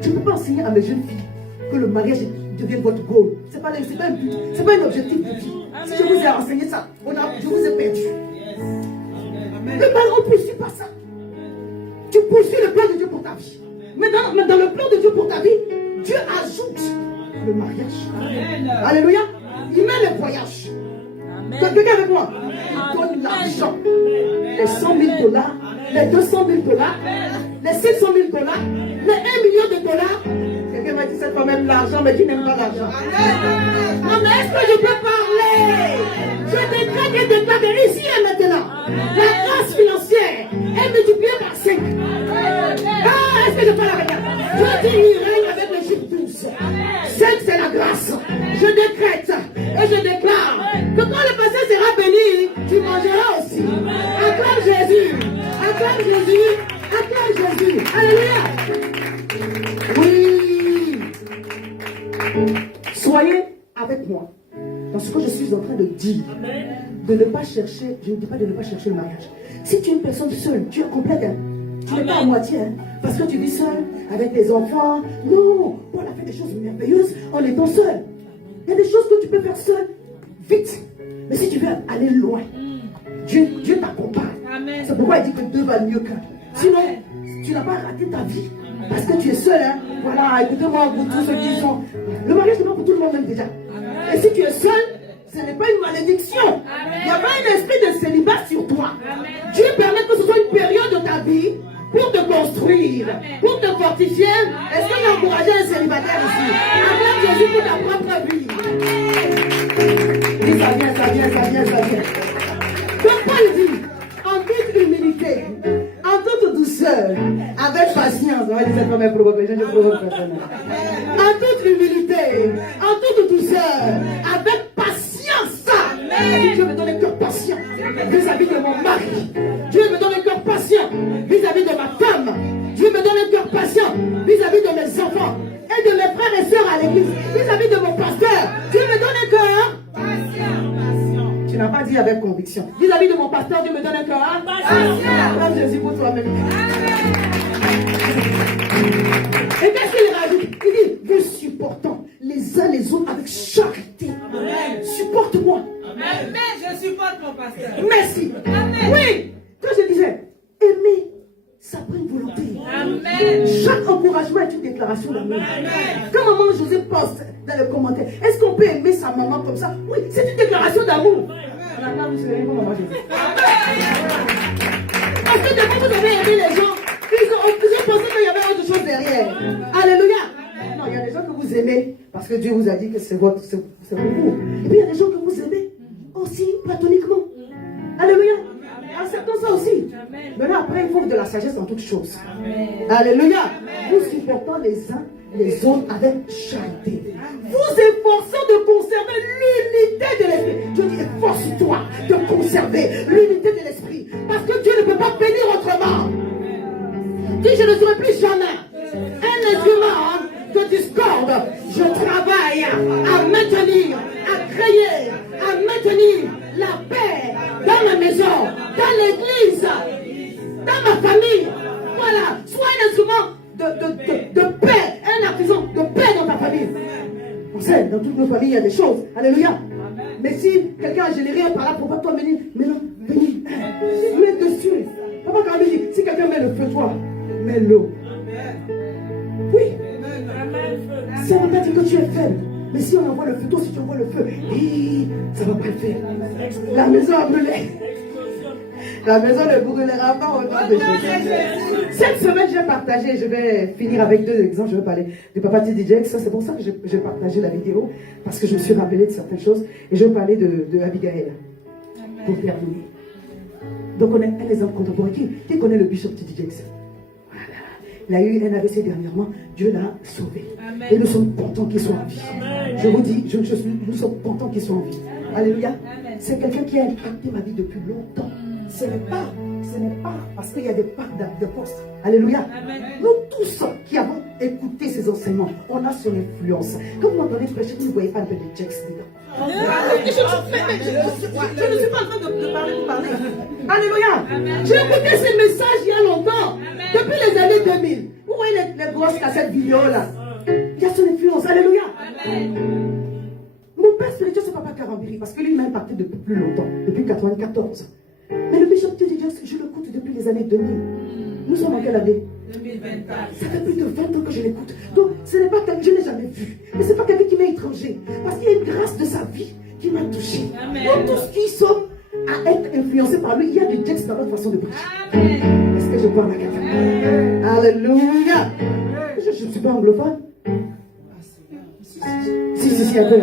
Tu ne peux pas enseigner à mes jeunes filles que le mariage devient votre goal. Ce n'est pas un but, ce n'est pas un objectif de vie. Si je vous ai enseigné ça, je vous ai perdu. Le mal, on ne poursuit pas ça. Tu poursuis le plan de Dieu pour ta vie. Mais dans le plan de Dieu pour ta vie, Dieu ajoute le mariage. Amen. Alléluia. Il met les voyages. Quelqu'un avec moi. Il donne l'argent. Les 100 000 $, les 200 000 $, les 500 000 $, les 1 million de dollars. Quelqu'un m'a dit c'est quand même l'argent, mais qui n'aime pas l'argent. Non, mais est-ce que je peux parler? Je décrète et déclare ici et maintenant. La grâce financière est multipliée par 5. Ah, est-ce que je parle avec elle? Je dis il règne avec les chiffres 12. 5 c'est la grâce. Je décrète et je déclare que quand le passé sera béni, tu mangeras aussi. Acclame Jésus. Acclame Jésus. Acclame Jésus. Alléluia. Oui. Soyez avec moi dans ce que je suis en train de dire. De ne pas chercher, je ne dis pas de ne pas chercher le mariage. Si tu es une personne seule, tu es complète. Hein? Tu n'es pas à moitié. Hein? Parce que tu vis seul, avec tes enfants. Non, Paul a fait des choses merveilleuses en étant seul. Il y a des choses que tu peux faire seul, vite. Mais si tu veux aller loin, Dieu t'accompagne. C'est pourquoi il dit que deux valent mieux qu'un. Sinon, tu n'as pas raté ta vie. Parce que tu es seul. Hein? Voilà, écoutez-moi, vous tous ceux qui sont. Le mariage n'est pas pour tout le monde même déjà. Et si tu es seul, ce n'est pas une malédiction. Il n'y a pas un esprit de célibat sur toi. Dieu permet que ce soit une période de ta vie pour te construire, pour te fortifier. Est-ce qu'il a encouragé un célibataire ici? Acclame Jésus pour ta propre vie. Oui, ça vient. Donc Paul dit, en toute humilité, en toute douceur, avec patience. On va dire ça comme un provocation, je provoque personne. En toute humilité, en toute douceur, avec patience. Dieu me donne un cœur patient vis-à-vis de mon mari. Dieu me donne un cœur patient vis-à-vis de ma femme. Dieu me donne un cœur patient vis-à-vis de mes enfants et de mes frères et sœurs à l'église. Vis-à-vis de mon pasteur. Dieu me donne un cœur patient. Tu n'as pas dit avec conviction. Vis-à-vis de mon pasteur, Dieu me donne un cœur patient. Comme Jésus pour toi-même. Et qu'est-ce qu'il rajoute? Il dit, vous supportant les uns les autres avec charité. pasteur. Merci. Amen. Oui, quand je disais, aimer, ça prend une volonté. Amen. Chaque encouragement est une déclaration d'amour. Amen. Quand maman José poste dans le commentaire, est-ce qu'on peut aimer sa maman comme ça? Oui, c'est une déclaration d'amour. On n'a pas vous savez pour maman José. Parce que depuis que vous avez aimé les gens, ils ont pensé qu'il y avait autre chose derrière. Alléluia. Non, il y a des gens que vous aimez parce que Dieu vous a dit que c'est pour vous. Et puis il y a des gens que vous aimez aussi platoniquement. Alléluia. Acceptons ça aussi. Maintenant, après, il faut de la sagesse en toutes choses. Alléluia. Vous supportons les uns les autres avec charité. Vous efforçant de conserver l'unité de l'esprit. Dieu dit, efforce-toi de conserver l'unité de l'esprit. Parce que Dieu ne peut pas bénir autrement. Dis, je ne serai plus jamais un instrument de discorde. Je travaille à maintenir, à créer, à maintenir la paix dans ma maison, dans l'église, dans ma famille. Voilà, sois un instrument de paix, un artisan de paix dans ta famille. On sait, dans toutes nos familles, il y a des choses. Alléluia. Mais si quelqu'un a généré par là, pourquoi toi bénir? Mais non, bénis. Mets dessus. Papa quand même dit, si quelqu'un met le feu, toi, mets l'eau. Oui. Ça ne veut pas dire que tu es faible. Mais si on envoie le feu, toi, si tu envoies le feu, ça ne va pas le faire. La maison a brûlé. La maison ne brûlera pas au nom de Jésus. Cette semaine, j'ai partagé, je vais finir avec deux exemples. Je vais parler du papa T.D. Jakes. Ça, c'est pour ça que j'ai partagé la vidéo, parce que je me suis rappelé de certaines choses. Et je vais parler de Abigail, pour terminer. Donc, on a un exemple contemporain. Qui connaît le bishop T.D. Jakes? Voilà. Il a eu un AVC dernièrement. Dieu l'a sauvé. Amen. Et nous sommes contents qu'il soit en vie. Amen. Je vous dis, nous sommes contents qu'il soit en vie. Alléluia. C'est quelqu'un qui a impacté ma vie depuis longtemps. Ce n'est pas parce qu'il y a des parts de poste. Alléluia. Amen. Nous tous qui avons écouté ces enseignements, on a son influence. Quand vous m'entendez prêcher, vous ne voyez pas un peu de Jakes dedans. Je ne suis pas en train de parler pour parler. Alléluia. J'ai écouté ces messages il y a longtemps. Amen. Depuis les années 2000. Vous voyez les grosses cassettes vidéo là. Il y a son influence. Alléluia. Amen. Mon père spirituel, c'est Papa Karambiri, parce que lui m'a impacté depuis plus longtemps, depuis 1994. Mais le bishop T.D. Jakes, je l'écoute depuis les années 2000. Nous sommes en quelle année? 2024. Ça fait plus de 20 ans que je l'écoute. Donc, ce n'est pas quelqu'un que je n'ai jamais vu. Mais ce n'est pas quelqu'un qui m'est étranger. Parce qu'il y a une grâce de sa vie qui m'a touché. Nous tous qui sommes à être influencés par lui, il y a du Jakes dans notre façon de prêcher. Est-ce que je parle à quelqu'un? Alléluia. Je ne suis pas anglophone. Si, un peu.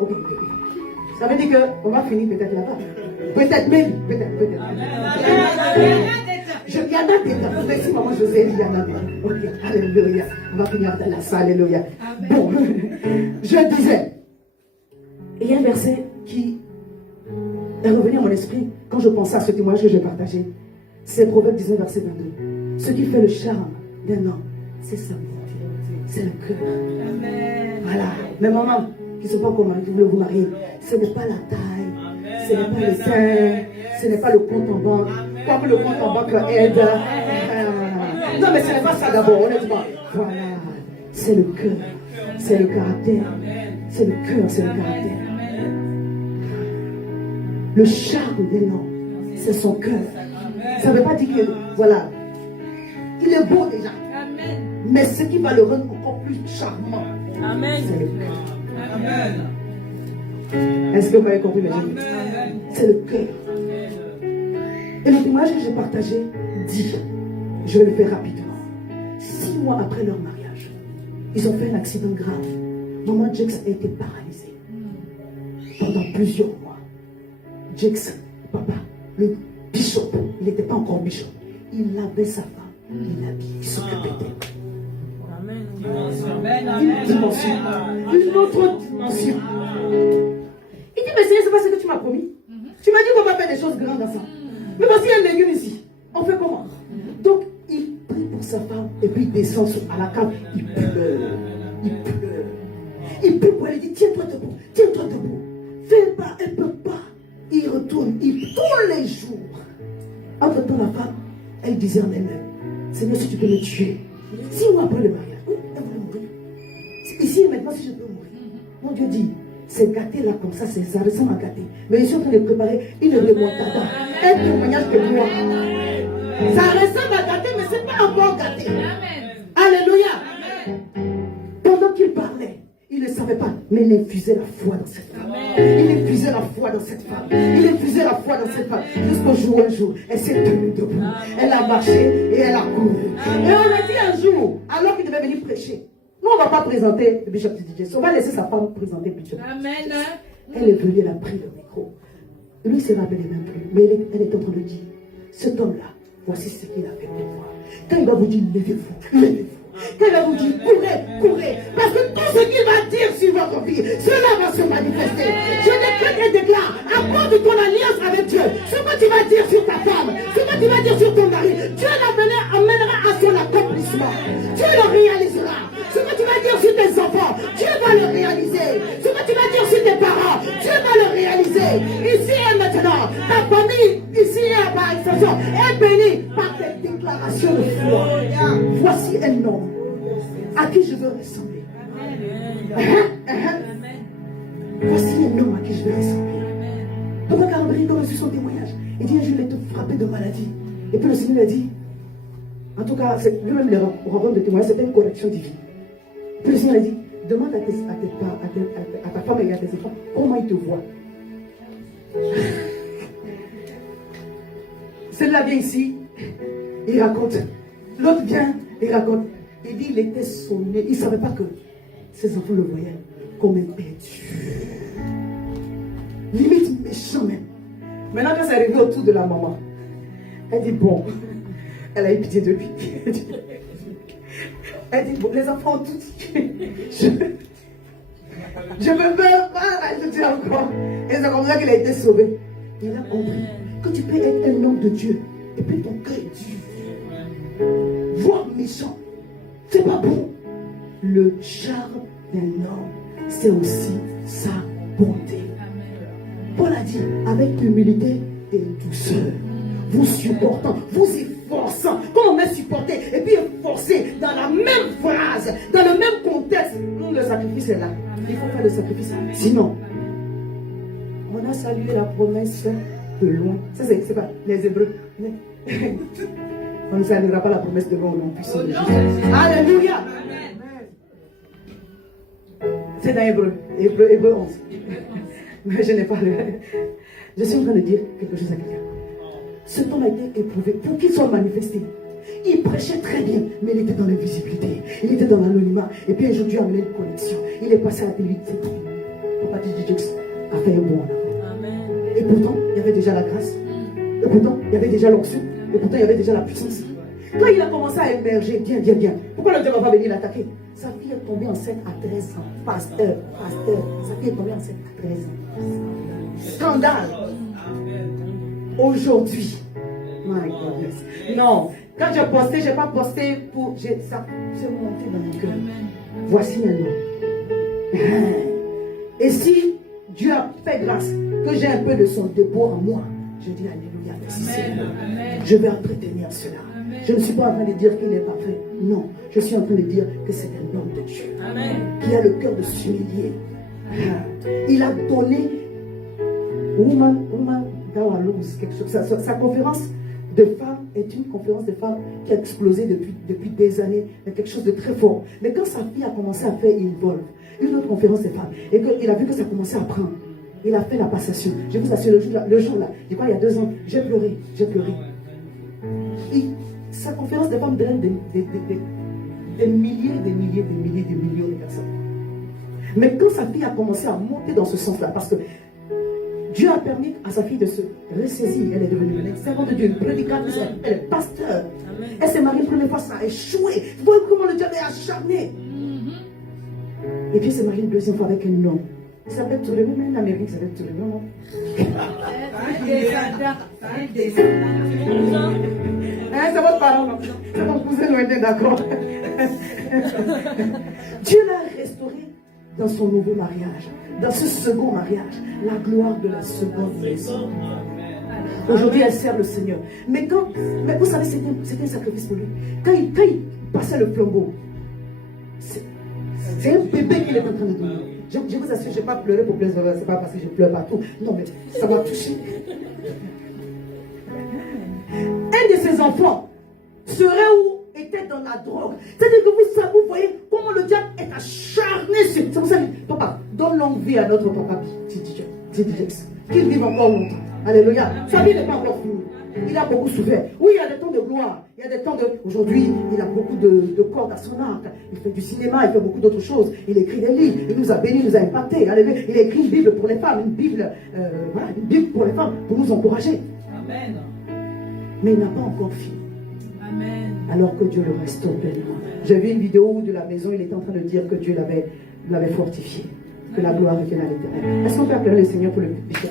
Ok. Ça veut dire qu'on va finir peut-être là-bas. Peut-être même, peut-être. Il y en a des temps. Merci maman José, il y en a des temps. Ok, alléluia. On va finir dans la salle, alléluia. Bon, je disais, il y a un verset qui est revenu à mon esprit quand je pensais à ce témoignage que j'ai partagé. C'est Proverbe 19, verset 22. Ce qui fait le charme d'un homme, c'est sa beauté, c'est le cœur. Amen. Voilà. Mais maman, qui ne sont pas encore mariés, qui voulaient vous marier, ce n'est pas la taille, ce n'est pas le sein, ce n'est pas le compte en banque. Comme le compte en banque aide. Non, mais ce n'est pas ça d'abord, honnêtement. Voilà. C'est le cœur, c'est le caractère. C'est le cœur, c'est le caractère. Le charme d'un homme, c'est son cœur. Ça ne veut pas dire que, voilà, il est beau déjà. Mais ce qui va le rendre encore plus charmant, c'est le cœur. Amen. Est-ce que vous m'avez compris, mes amis? C'est le cœur. Et le témoignage que j'ai partagé dit, je vais le faire rapidement. 6 mois après leur mariage, ils ont fait un accident grave. Maman Jakes a été paralysée pendant plusieurs mois. Jakes, papa, le bishop, il n'était pas encore bishop. Il lavait sa femme, il l'habillait, il s'occupait d'elle. Une dimension, une autre dimension. Il dit, mais Seigneur, c'est pas ce que tu m'as promis. Tu m'as dit qu'on va faire des choses grandes dans ça. Mais voici un légume ici. On fait comment? Donc, il prie pour sa femme et puis il descend à la cave. Il pleure. Il pleure. Il prie pour elle. Il dit, tiens-toi debout. Tiens-toi debout. Fais pas, elle ne peut pas. Il retourne. Tous les jours. Entre-temps, la femme, elle disait en elle-même, Seigneur, si tu peux me tuer. 6 mois après le mariage, elle voulait mourir. Ici et maintenant, si je peux mourir. Mon Dieu dit, c'est gâté là comme ça, ça ressemble à gâté. Mais ils sont en train de préparer une remontada, un témoignage de gloire. Ça ressemble à gâté, mais ce n'est pas encore gâté. Alléluia. Pendant qu'il parlait, il ne savait pas, mais il infusait la foi dans cette femme. Il infusait la foi dans cette femme. Il infusait la foi dans cette femme. Jusqu'au jour, un jour, elle s'est tenue debout. Elle a marché et elle a couru. Et on a dit un jour, alors qu'il devait venir prêcher, nous on ne va pas présenter le Bishop DJ. On va laisser sa femme présenter le Bishop. Amen. Elle est venue, elle a pris le micro. Lui, il ne se rappelait même plus. Mais elle est en train de dire, cet homme-là, voici ce qu'il a fait pour moi. Quand il va vous dire, levez-vous, levez-vous. Quand il va vous dire, courez, courez. Parce que tout ce qu'il va dire sur votre vie, cela va se manifester. Je décrète et déclare, à cause de ton alliance avec Dieu, ce que tu vas dire sur ta femme, ce que tu vas dire sur ton mari, Dieu l'amènera à son accomplissement. Dieu le réalisera. Ce que tu vas dire sur tes enfants, Dieu va le réaliser. Ce que tu vas dire sur tes parents, Dieu va le réaliser. Ici et maintenant, ta famille, ici et par extension, est bénie par tes déclarations de foi. Voici un homme à qui je veux ressembler. Voici un homme à qui je veux ressembler. Pendant qu'André a reçu son témoignage, il dit un jour il est frappé de maladie. Et puis le Seigneur a dit, en tout cas, lui-même le rencontre de témoignage, c'était une correction divine. Puis le Seigneur a dit, demande à ta femme et à tes enfants comment ils te voient. Celui-là vient ici, il raconte. L'autre vient, il raconte. Il dit, il était sonné. Il ne savait pas que ses enfants le voyaient comme un perdu. Limite méchant même. Maintenant, quand c'est arrivé autour de la maman, elle dit, bon, elle a eu pitié de lui. Elle dit, bon, les enfants ont tout dit. Je me meurs pas, elle te dit encore. Et c'est comme ça qu'il a été sauvé. Il a compris que tu peux être un homme de Dieu et puis ton cœur est dur. Voir méchant, c'est pas bon. Le charme d'un homme, c'est aussi sa bonté. Paul a dit, avec humilité et douceur, vous supportant, vous efforçant, comme on est supporté, et puis efforcé dans la même phrase, dans le même contexte. Le sacrifice est là. Il faut faire le sacrifice. Sinon, on a salué la promesse de loin. Ça, c'est pas les Hébreux. On ne saluera pas la promesse de loin au nom puissant de Jésus. Alléluia. C'est dans Hébreu 11. Mais je n'ai pas le. Je suis en train de dire quelque chose à quelqu'un. Cet homme a été éprouvé pour qu'il soit manifesté. Il prêchait très bien, mais il était dans l'invisibilité. Il était dans l'anonymat. Et puis un jour, Dieu a amené une connexion. Il est passé à la télévision. Papa DJ a fait un bon en avant. Et pourtant, il y avait déjà la grâce. Et pourtant, il y avait déjà l'onction. Et pourtant, il y avait déjà la puissance. Quand il a commencé à émerger, bien. Pourquoi le Dieu ne va pas venir l'attaquer? Sa fille est tombée enceinte à 13 ans. Pasteur. Sa fille est tombée enceinte à 13 ans. Scandale. Aujourd'hui. My goodness. Non. Quand j'ai posté, je n'ai pas posté pour. Ça s'est monté dans mon cœur. Voici un homme. Et si Dieu a fait grâce, que j'ai un peu de son dépôt en moi, je dis Alléluia, merci Seigneur. Je vais entretenir cela. Je ne suis pas en train de dire qu'il est parfait. Non, je suis en train de dire que c'est un homme de Dieu. Qui a le cœur de s'humilier. Il a donné Woman Dawalouz, quelque chose. Sa conférence de femmes est une conférence de femmes qui a explosé depuis des années. Il y a quelque chose de très fort. Mais quand sa fille a commencé à faire une autre conférence de femmes, et qu'il a vu que ça commençait à prendre, il a fait la passation. Je vous assure, le jour-là, je crois il y a 2 ans, j'ai pleuré. Sa conférence de femmes draine des milliers de personnes. Mais quand sa fille a commencé à monter dans ce sens-là, parce que Dieu a permis à sa fille de se ressaisir, elle est devenue une servante de Dieu, une prédicatrice, elle est pasteur. Elle s'est mariée une première fois, ça a échoué. Vous voyez comment le diable est acharné. Et puis elle s'est mariée une deuxième fois avec un homme. Il s'appelle Touré, même un Américain qui s'appelle Touré, non? C'est votre parent, non? C'est mon cousin lointain, d'accord? Dieu l'a restauré dans son nouveau mariage, dans ce second mariage, la gloire de la seconde maison. Aujourd'hui, elle sert le Seigneur. Mais vous savez, c'était un sacrifice pour lui. Quand il passait le flambeau, c'est un bébé qu'il est en train de donner. je vous assure, je n'ai pas pleuré pour pleurer, c'est pas parce que je pleure partout. Non, mais ça m'a touché. Un de ses enfants serait ou était dans la drogue. C'est-à-dire que vous voyez comment le diable est acharné sur. C'est pour ça que papa, donne longue vie à notre papa, qu'il vive encore longtemps. Alléluia. Sa vie n'est pas encore finie. Il a beaucoup souffert. Oui, il y a des temps de gloire. Il y a des temps de. Aujourd'hui, il a beaucoup de cordes à son arc. Il fait du cinéma, il fait beaucoup d'autres choses. Il écrit des livres. Il nous a bénis, il nous a impactés. Alléluia. Il a écrit une Bible pour les femmes. Une Bible pour les femmes, pour nous encourager. Amen. Mais il n'a pas encore fini. Amen. Alors que Dieu le restaure pleinement. J'ai vu une vidéo de la maison, il était en train de dire que Dieu l'avait fortifié. Que la gloire revienne à l'Éternel. Est-ce qu'on peut appeler le Seigneur pour le bishop?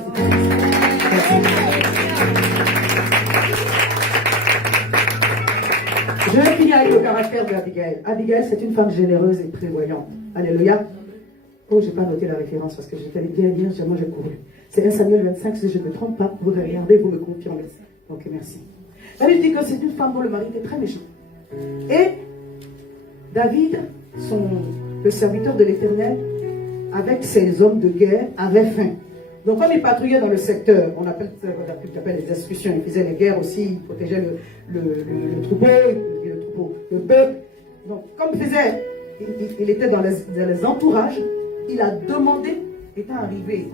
Je vais finir avec le caractère d'Abigail. Abigail, c'est une femme généreuse et prévoyante. Alléluia. Oh, je n'ai pas noté la référence parce que je t'avais dit à dire, seulement j'ai couru. C'est 1 Samuel 25, si je ne me trompe pas. Vous regardez, vous me confirmez. Ok, merci. La Bible dit que c'est une femme dont le mari était très méchant. Et David, le serviteur de l'Éternel, avec ses hommes de guerre, avait faim. Donc comme il patrouillait dans le secteur, on appelle les excursions, il faisait les guerres aussi, il protégeait le troupeau, le peuple. Donc comme il était dans les entourages, il a demandé, étant arrivé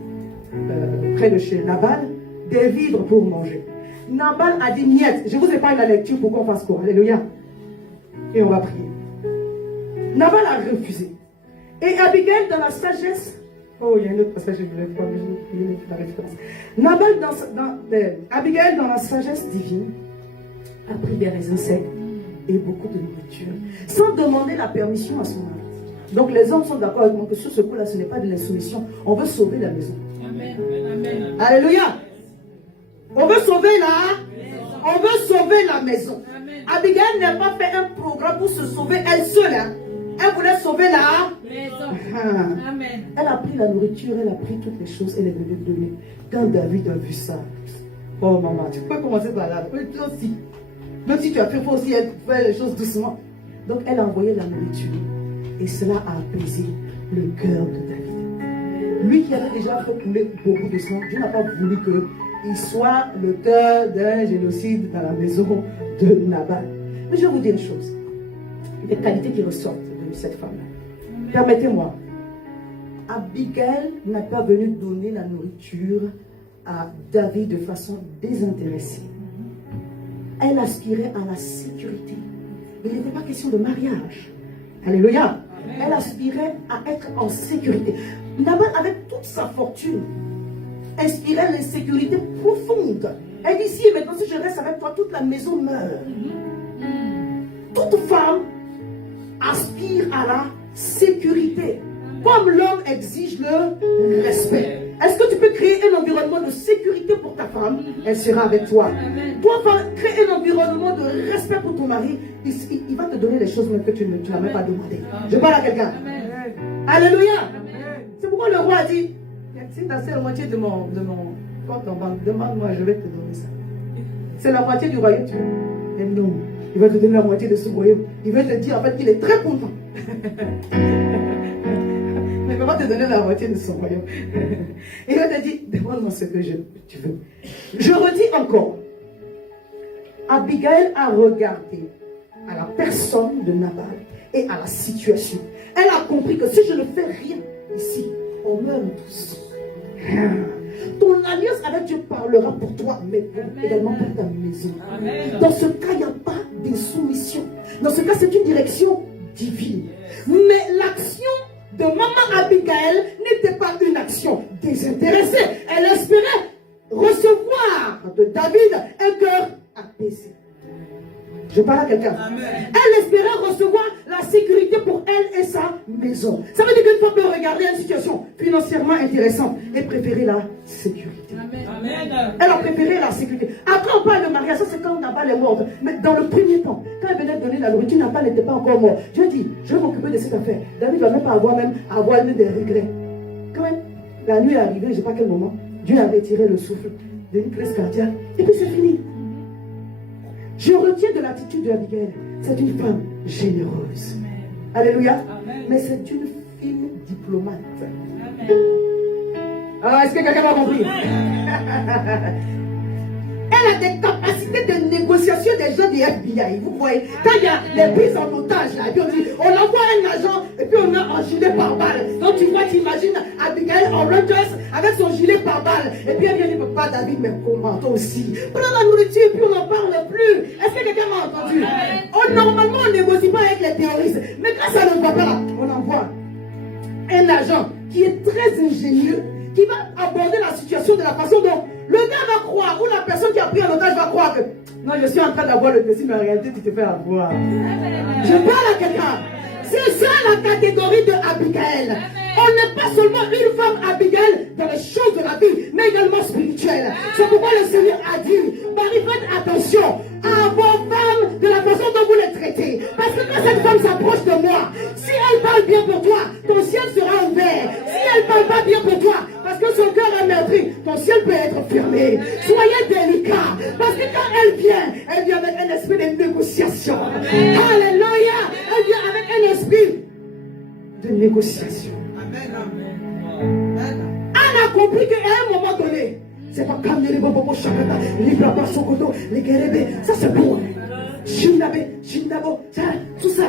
près de chez Nabal, des vivres pour manger. Nabal a dit niet, je vous épargne la lecture pour qu'on fasse quoi. Alléluia. Et on va prier. Nabal a refusé. Et Abigail, dans la sagesse, oh, il y a un autre passage, je voulais pas la référence. Abigail, dans la sagesse divine, a pris des raisins secs et beaucoup de nourriture, sans demander la permission à son mari. Donc les hommes sont d'accord avec moi que sur ce coup-là, ce n'est pas de l'insoumission. On veut sauver la maison. Amen. Amen. Alléluia. On veut sauver on veut sauver la maison. Amen. Abigail n'a pas fait un programme pour se sauver elle seule. Hein. Elle voulait sauver la maison. Amen. Elle a pris la nourriture, elle a pris toutes les choses, elle est venue donner. Quand David a vu ça, oh maman, tu peux commencer par là. Toi aussi. Même si tu as fait, il faut aussi faire les choses doucement. Donc elle a envoyé la nourriture. Et cela a apaisé le cœur de David. Lui qui avait déjà fait couler beaucoup de sang, Dieu n'a pas voulu qu'il soit l'auteur d'un génocide dans la maison de Nabal. Mais je vais vous dire une chose. Des qualités qui ressortent de cette femme-là. Permettez-moi. Abigail n'a pas venu donner la nourriture à David de façon désintéressée. Elle aspirait à la sécurité. Il n'était pas question de mariage. Alléluia. Elle aspirait à être en sécurité. Nabal, avec toute sa fortune, inspirait l'insécurité profonde. Elle dit, si maintenant si je reste avec toi, toute la maison meurt. Toute femme aspire à la sécurité. Comme l'homme exige le respect. Est-ce que tu peux créer un environnement de sécurité pour ta femme? Elle sera avec toi. Toi, crée un environnement de respect pour ton mari. Il va te donner les choses même que tu n'as même pas demandé. Je parle à quelqu'un. Alléluia. C'est pourquoi le roi a dit, si tu as la moitié de mon compte en banque, demande-moi, je vais te donner ça. C'est la moitié du royaume. Mais non, il va te donner la moitié de ce royaume. Il va te dire en fait qu'il est très content. Mais il ne va pas te donner la moitié de son royaume. Il va te dire, demande-moi ce que tu veux. Je redis encore. Abigail a regardé à la personne de Nabal et à la situation. Elle a compris que si je ne fais rien ici, on meurt tous. Ton alliance avec Dieu parlera pour toi, mais également pour ta maison. Amen. Dans ce cas, il n'y a pas d'insoumission. Dans ce cas, c'est une direction divine. Mais l'action de maman Abigail n'était pas une action désintéressée. Elle espérait recevoir de David un cœur apaisé. Je parle à quelqu'un. Elle espérait recevoir la sécurité pour elle et sa maison. Ça veut dire qu'une femme peut regarder une situation financièrement intéressante et préférer la sécurité. Amen. Elle a préféré la sécurité. Après, on parle de mariage. Ça, c'est quand Nabal est mort. Mais dans le premier temps, quand elle venait donner la nourriture, Nabal n'était pas encore mort. Dieu dit, je vais m'occuper de cette affaire. David ne va même pas avoir des regrets. Quand même, la nuit est arrivée, je ne sais pas quel moment, Dieu a retiré le souffle d'une crise cardiaque. Et puis c'est fini. Je retiens de l'attitude de Abigail. C'est une femme généreuse. Alléluia. Amen. Mais c'est une fine diplomate. Alors, est-ce que quelqu'un m'a compris? Elle a des capacités de négociation des gens du FBI. Vous voyez, quand il y a les prises en otage, là, et puis on dit, on envoie un agent, et puis on a un gilet pare-balles. Donc tu vois, tu imagines Abigail en Rangers avec son gilet pare-balles. Et puis elle vient dire, papa David, mais comment toi aussi? Prends la nourriture, et puis on n'en parle plus. Est-ce que quelqu'un m'a entendu? Normalement, on ne négocie pas avec les terroristes. Mais quand ça ne va pas là, on envoie un agent qui est très ingénieux, qui va aborder la situation de la façon dont le gars va croire, ou la personne qui a pris en otage va croire que non, je suis en train d'avoir le plaisir, mais en réalité, tu te fais avoir. Je parle à quelqu'un. C'est ça la catégorie de Abigail. On n'est pas seulement une femme Abigail dans les choses de la vie, mais également spirituelle. C'est pourquoi le Seigneur a dit, Marie, faites attention à vos femmes de la façon dont vous les traitez. Parce que quand cette femme s'approche de moi, si elle parle bien pour toi, ton ciel sera ouvert. Si elle ne parle pas bien pour toi, parce que son cœur est meurtri, ton ciel peut être fermé. Soyez délicats. Parce que quand elle vient avec un esprit de négociation. Alléluia. Elle vient avec un esprit de négociation. Elle a compris qu'à un moment donné, c'est pas comme les bobos chakata, les blabla sokoto, les guérébés, ça c'est bon. Shindabe, Shindabo, tout ça.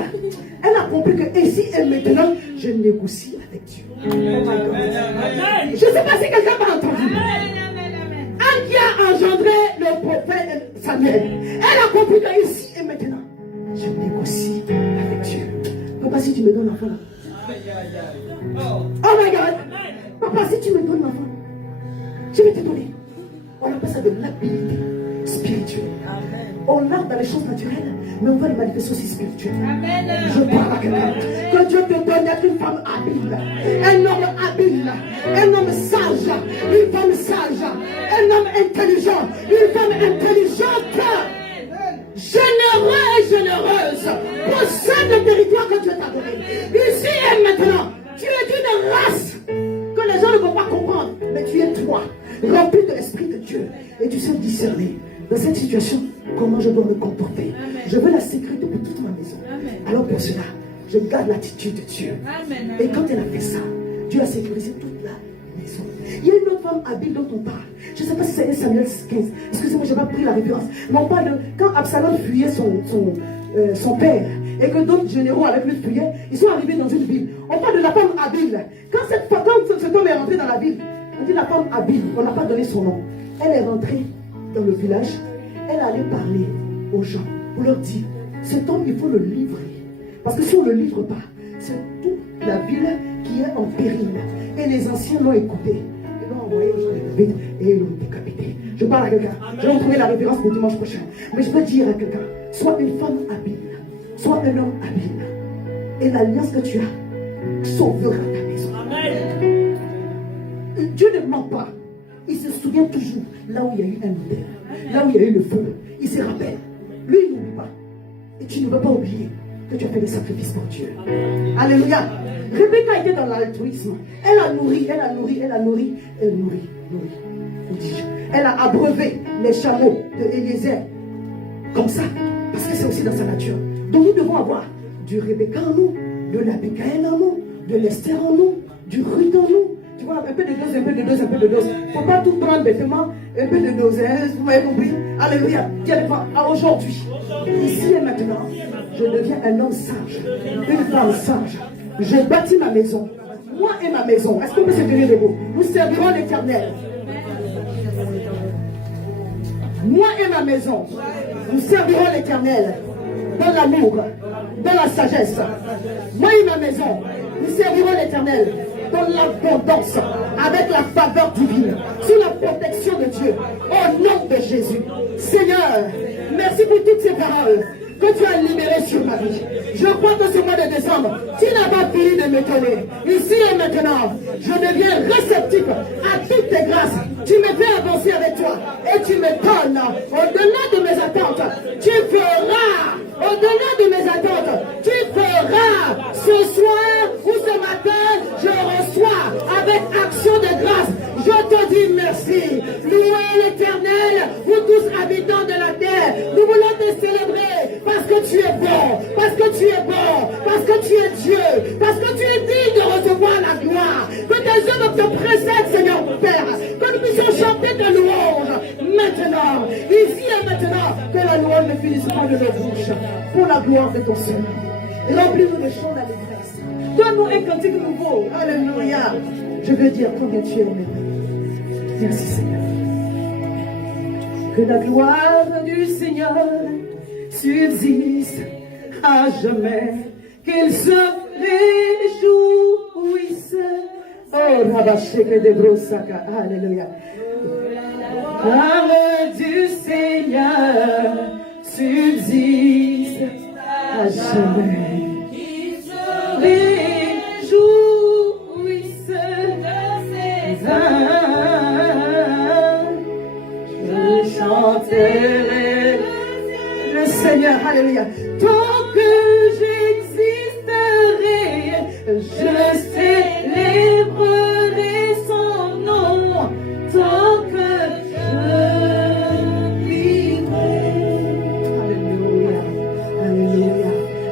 Elle a compris que ici et maintenant, je négocie avec Dieu. Oh my God. Je ne sais pas si quelqu'un m'a entendu. Elle qui a engendré le prophète Samuel, elle a compris que ici et maintenant, je négocie avec Dieu. Papa, si tu me donnes l'enfant, oh my God. Papa, si tu me donnes l'enfant, je vais te donner. On appelle ça de l'habilité spirituelle. On l'a dans les choses naturelles, mais on va le manifester aussi spirituellement. Je parle à quelqu'un. Que Dieu te donne d'être une femme habile, un homme habile, un homme sage, une femme sage, un homme intelligent, une femme intelligente, généreux et généreuse, possède le territoire que Dieu t'a donné. Ici et maintenant, tu es d'une race que les gens ne vont pas comprendre, mais tu es toi, rempli de l'Esprit de Dieu, et tu sais discerner dans cette situation comment je dois me comporter. Amen. Je veux la sécurité pour toute ma maison. Amen. Alors pour cela, je garde l'attitude de Dieu. Amen. Et quand elle a fait ça, Dieu a sécurisé toute la maison. Il y a une autre femme habile dont on parle. Je ne sais pas si c'est Samuel 15. Excusez-moi, je n'ai pas pris la référence. Mais on parle de quand Absalom fuyait son père et que d'autres généraux avec lui fuyaient, ils sont arrivés dans une ville. On parle de la femme habile. Quand cet homme est rentré dans la ville, on dit la femme habile, on n'a pas donné son nom. Elle est rentrée dans le village, elle allait parler aux gens pour leur dire, cet homme il faut le livrer, parce que si on ne le livre pas, c'est toute la ville qui est en péril. Et les anciens l'ont écouté, ils l'ont envoyé aux gens de David et ils l'ont décapité. Je parle à quelqu'un, je vais vous trouver la référence pour dimanche prochain, mais je veux dire à quelqu'un, sois une femme habile, sois un homme habile, et l'alliance que tu as sauvera ta maison. Amen. Dieu ne ment pas. Il se souvient toujours là où il y a eu un odeur, là où il y a eu le feu. Il se rappelle. Lui, il n'oublie pas. Et tu ne veux pas oublier que tu as fait des sacrifices pour Dieu. Alléluia. Rebecca était dans l'altruisme. Elle a nourri. Elle a abreuvé les chameaux de Eliezer. Comme ça. Parce que c'est aussi dans sa nature. Donc nous devons avoir du Rebecca en nous, de l'Abigail en nous, de l'Esther en nous, du Ruth en nous. Tu vois, un peu de dose, un peu de dose, un peu de dose. Il ne faut pas tout prendre bêtement, un peu de dose. Hein, vous m'avez compris? Alléluia. Aujourd'hui, ici et maintenant, je deviens un homme sage, une femme sage. Je bâtis ma maison. Moi et ma maison. Est-ce qu'on peut se tenir debout? Nous servirons l'Éternel. Moi et ma maison, nous servirons l'Éternel dans l'amour, dans la sagesse. Moi et ma maison, nous servirons l'Éternel dans l'abondance, avec la faveur divine, sous la protection de Dieu, au nom de Jésus. Seigneur, merci pour toutes ces paroles que tu as libérées sur ma vie. Je crois que ce mois de décembre, tu n'as pas fini de me donner. Ici et maintenant, je deviens réceptif à toutes tes grâces. Tu me fais avancer avec toi et tu me donnes au-delà de mes attentes. Tu feras au-delà de mes attentes. Tu feras ce soir ou ce matin, je reçois avec action de grâce. Je te dis merci. Louez l'Éternel, vous tous habitants de la terre. Nous voulons te célébrer parce que tu es bon, parce que tu es bon, parce que tu es Dieu, parce que tu es digne de recevoir la gloire. Que tes dans ta présence, Seigneur Père. Que nous puissions chanter ta louange maintenant, ici et maintenant. Que la louange ne finisse pas de nos bouches. Pour la gloire de ton Seigneur. Remplis-nous de chants d'allégresse. Donne-nous un cantique nouveau. Alléluia. Je veux dire combien tu es aimé. Merci Seigneur. Que la gloire du Seigneur subsiste à jamais. Qu'il se réjouisse. Oh, Rabasheke de Brosaka. Alléluia. La gloire du Seigneur subsiste à jamais. Qu'il se réjouisse de ses âmes. Je chanterai le Seigneur. Alléluia. Tant que j'existerai, je célébrerai son nom. Tant que je vivrai. Alléluia. Alléluia.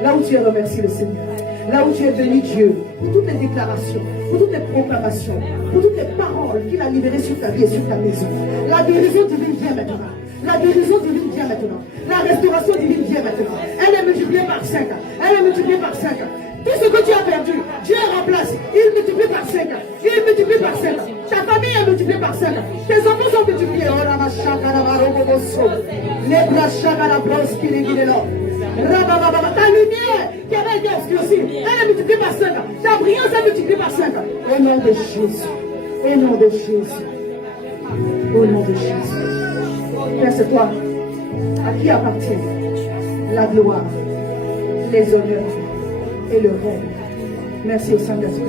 Là où tu es, remercie le Seigneur. Là où tu es béni Dieu, pour toutes les déclarations, pour toutes les proclamations, pour toutes les paroles qu'il a libérées sur ta vie et sur ta maison. La guérison divine vient maintenant. La guérison divine vient maintenant. La restauration divine vient maintenant. Elle est multipliée par 5. Elle est multipliée par 5. Tout ce que tu as perdu, Dieu remplace. Il multiplie par 5. Il multiplie par 5. Ta famille est multipliée par 5. Tes enfants sont multipliés. Oh, la machaka, la maroboboso. Les brachaka, la brosse qui les guide là. Ta lumière qui avait été obscurcie, elle est multipliée par 5. Ta brillance est multipliée par 5. Au nom de Jésus. Au nom de Jésus. Au nom de Jésus. Père, c'est toi à qui appartient la gloire, les honneurs et le règne. Merci au Saint-Esprit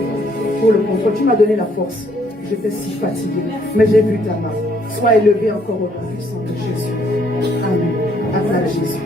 pour le contrôle. Tu m'as donné la force. J'étais si fatigué, mais j'ai vu ta main. Sois élevé encore au nom puissant de Jésus. Amen. Acclame Jésus.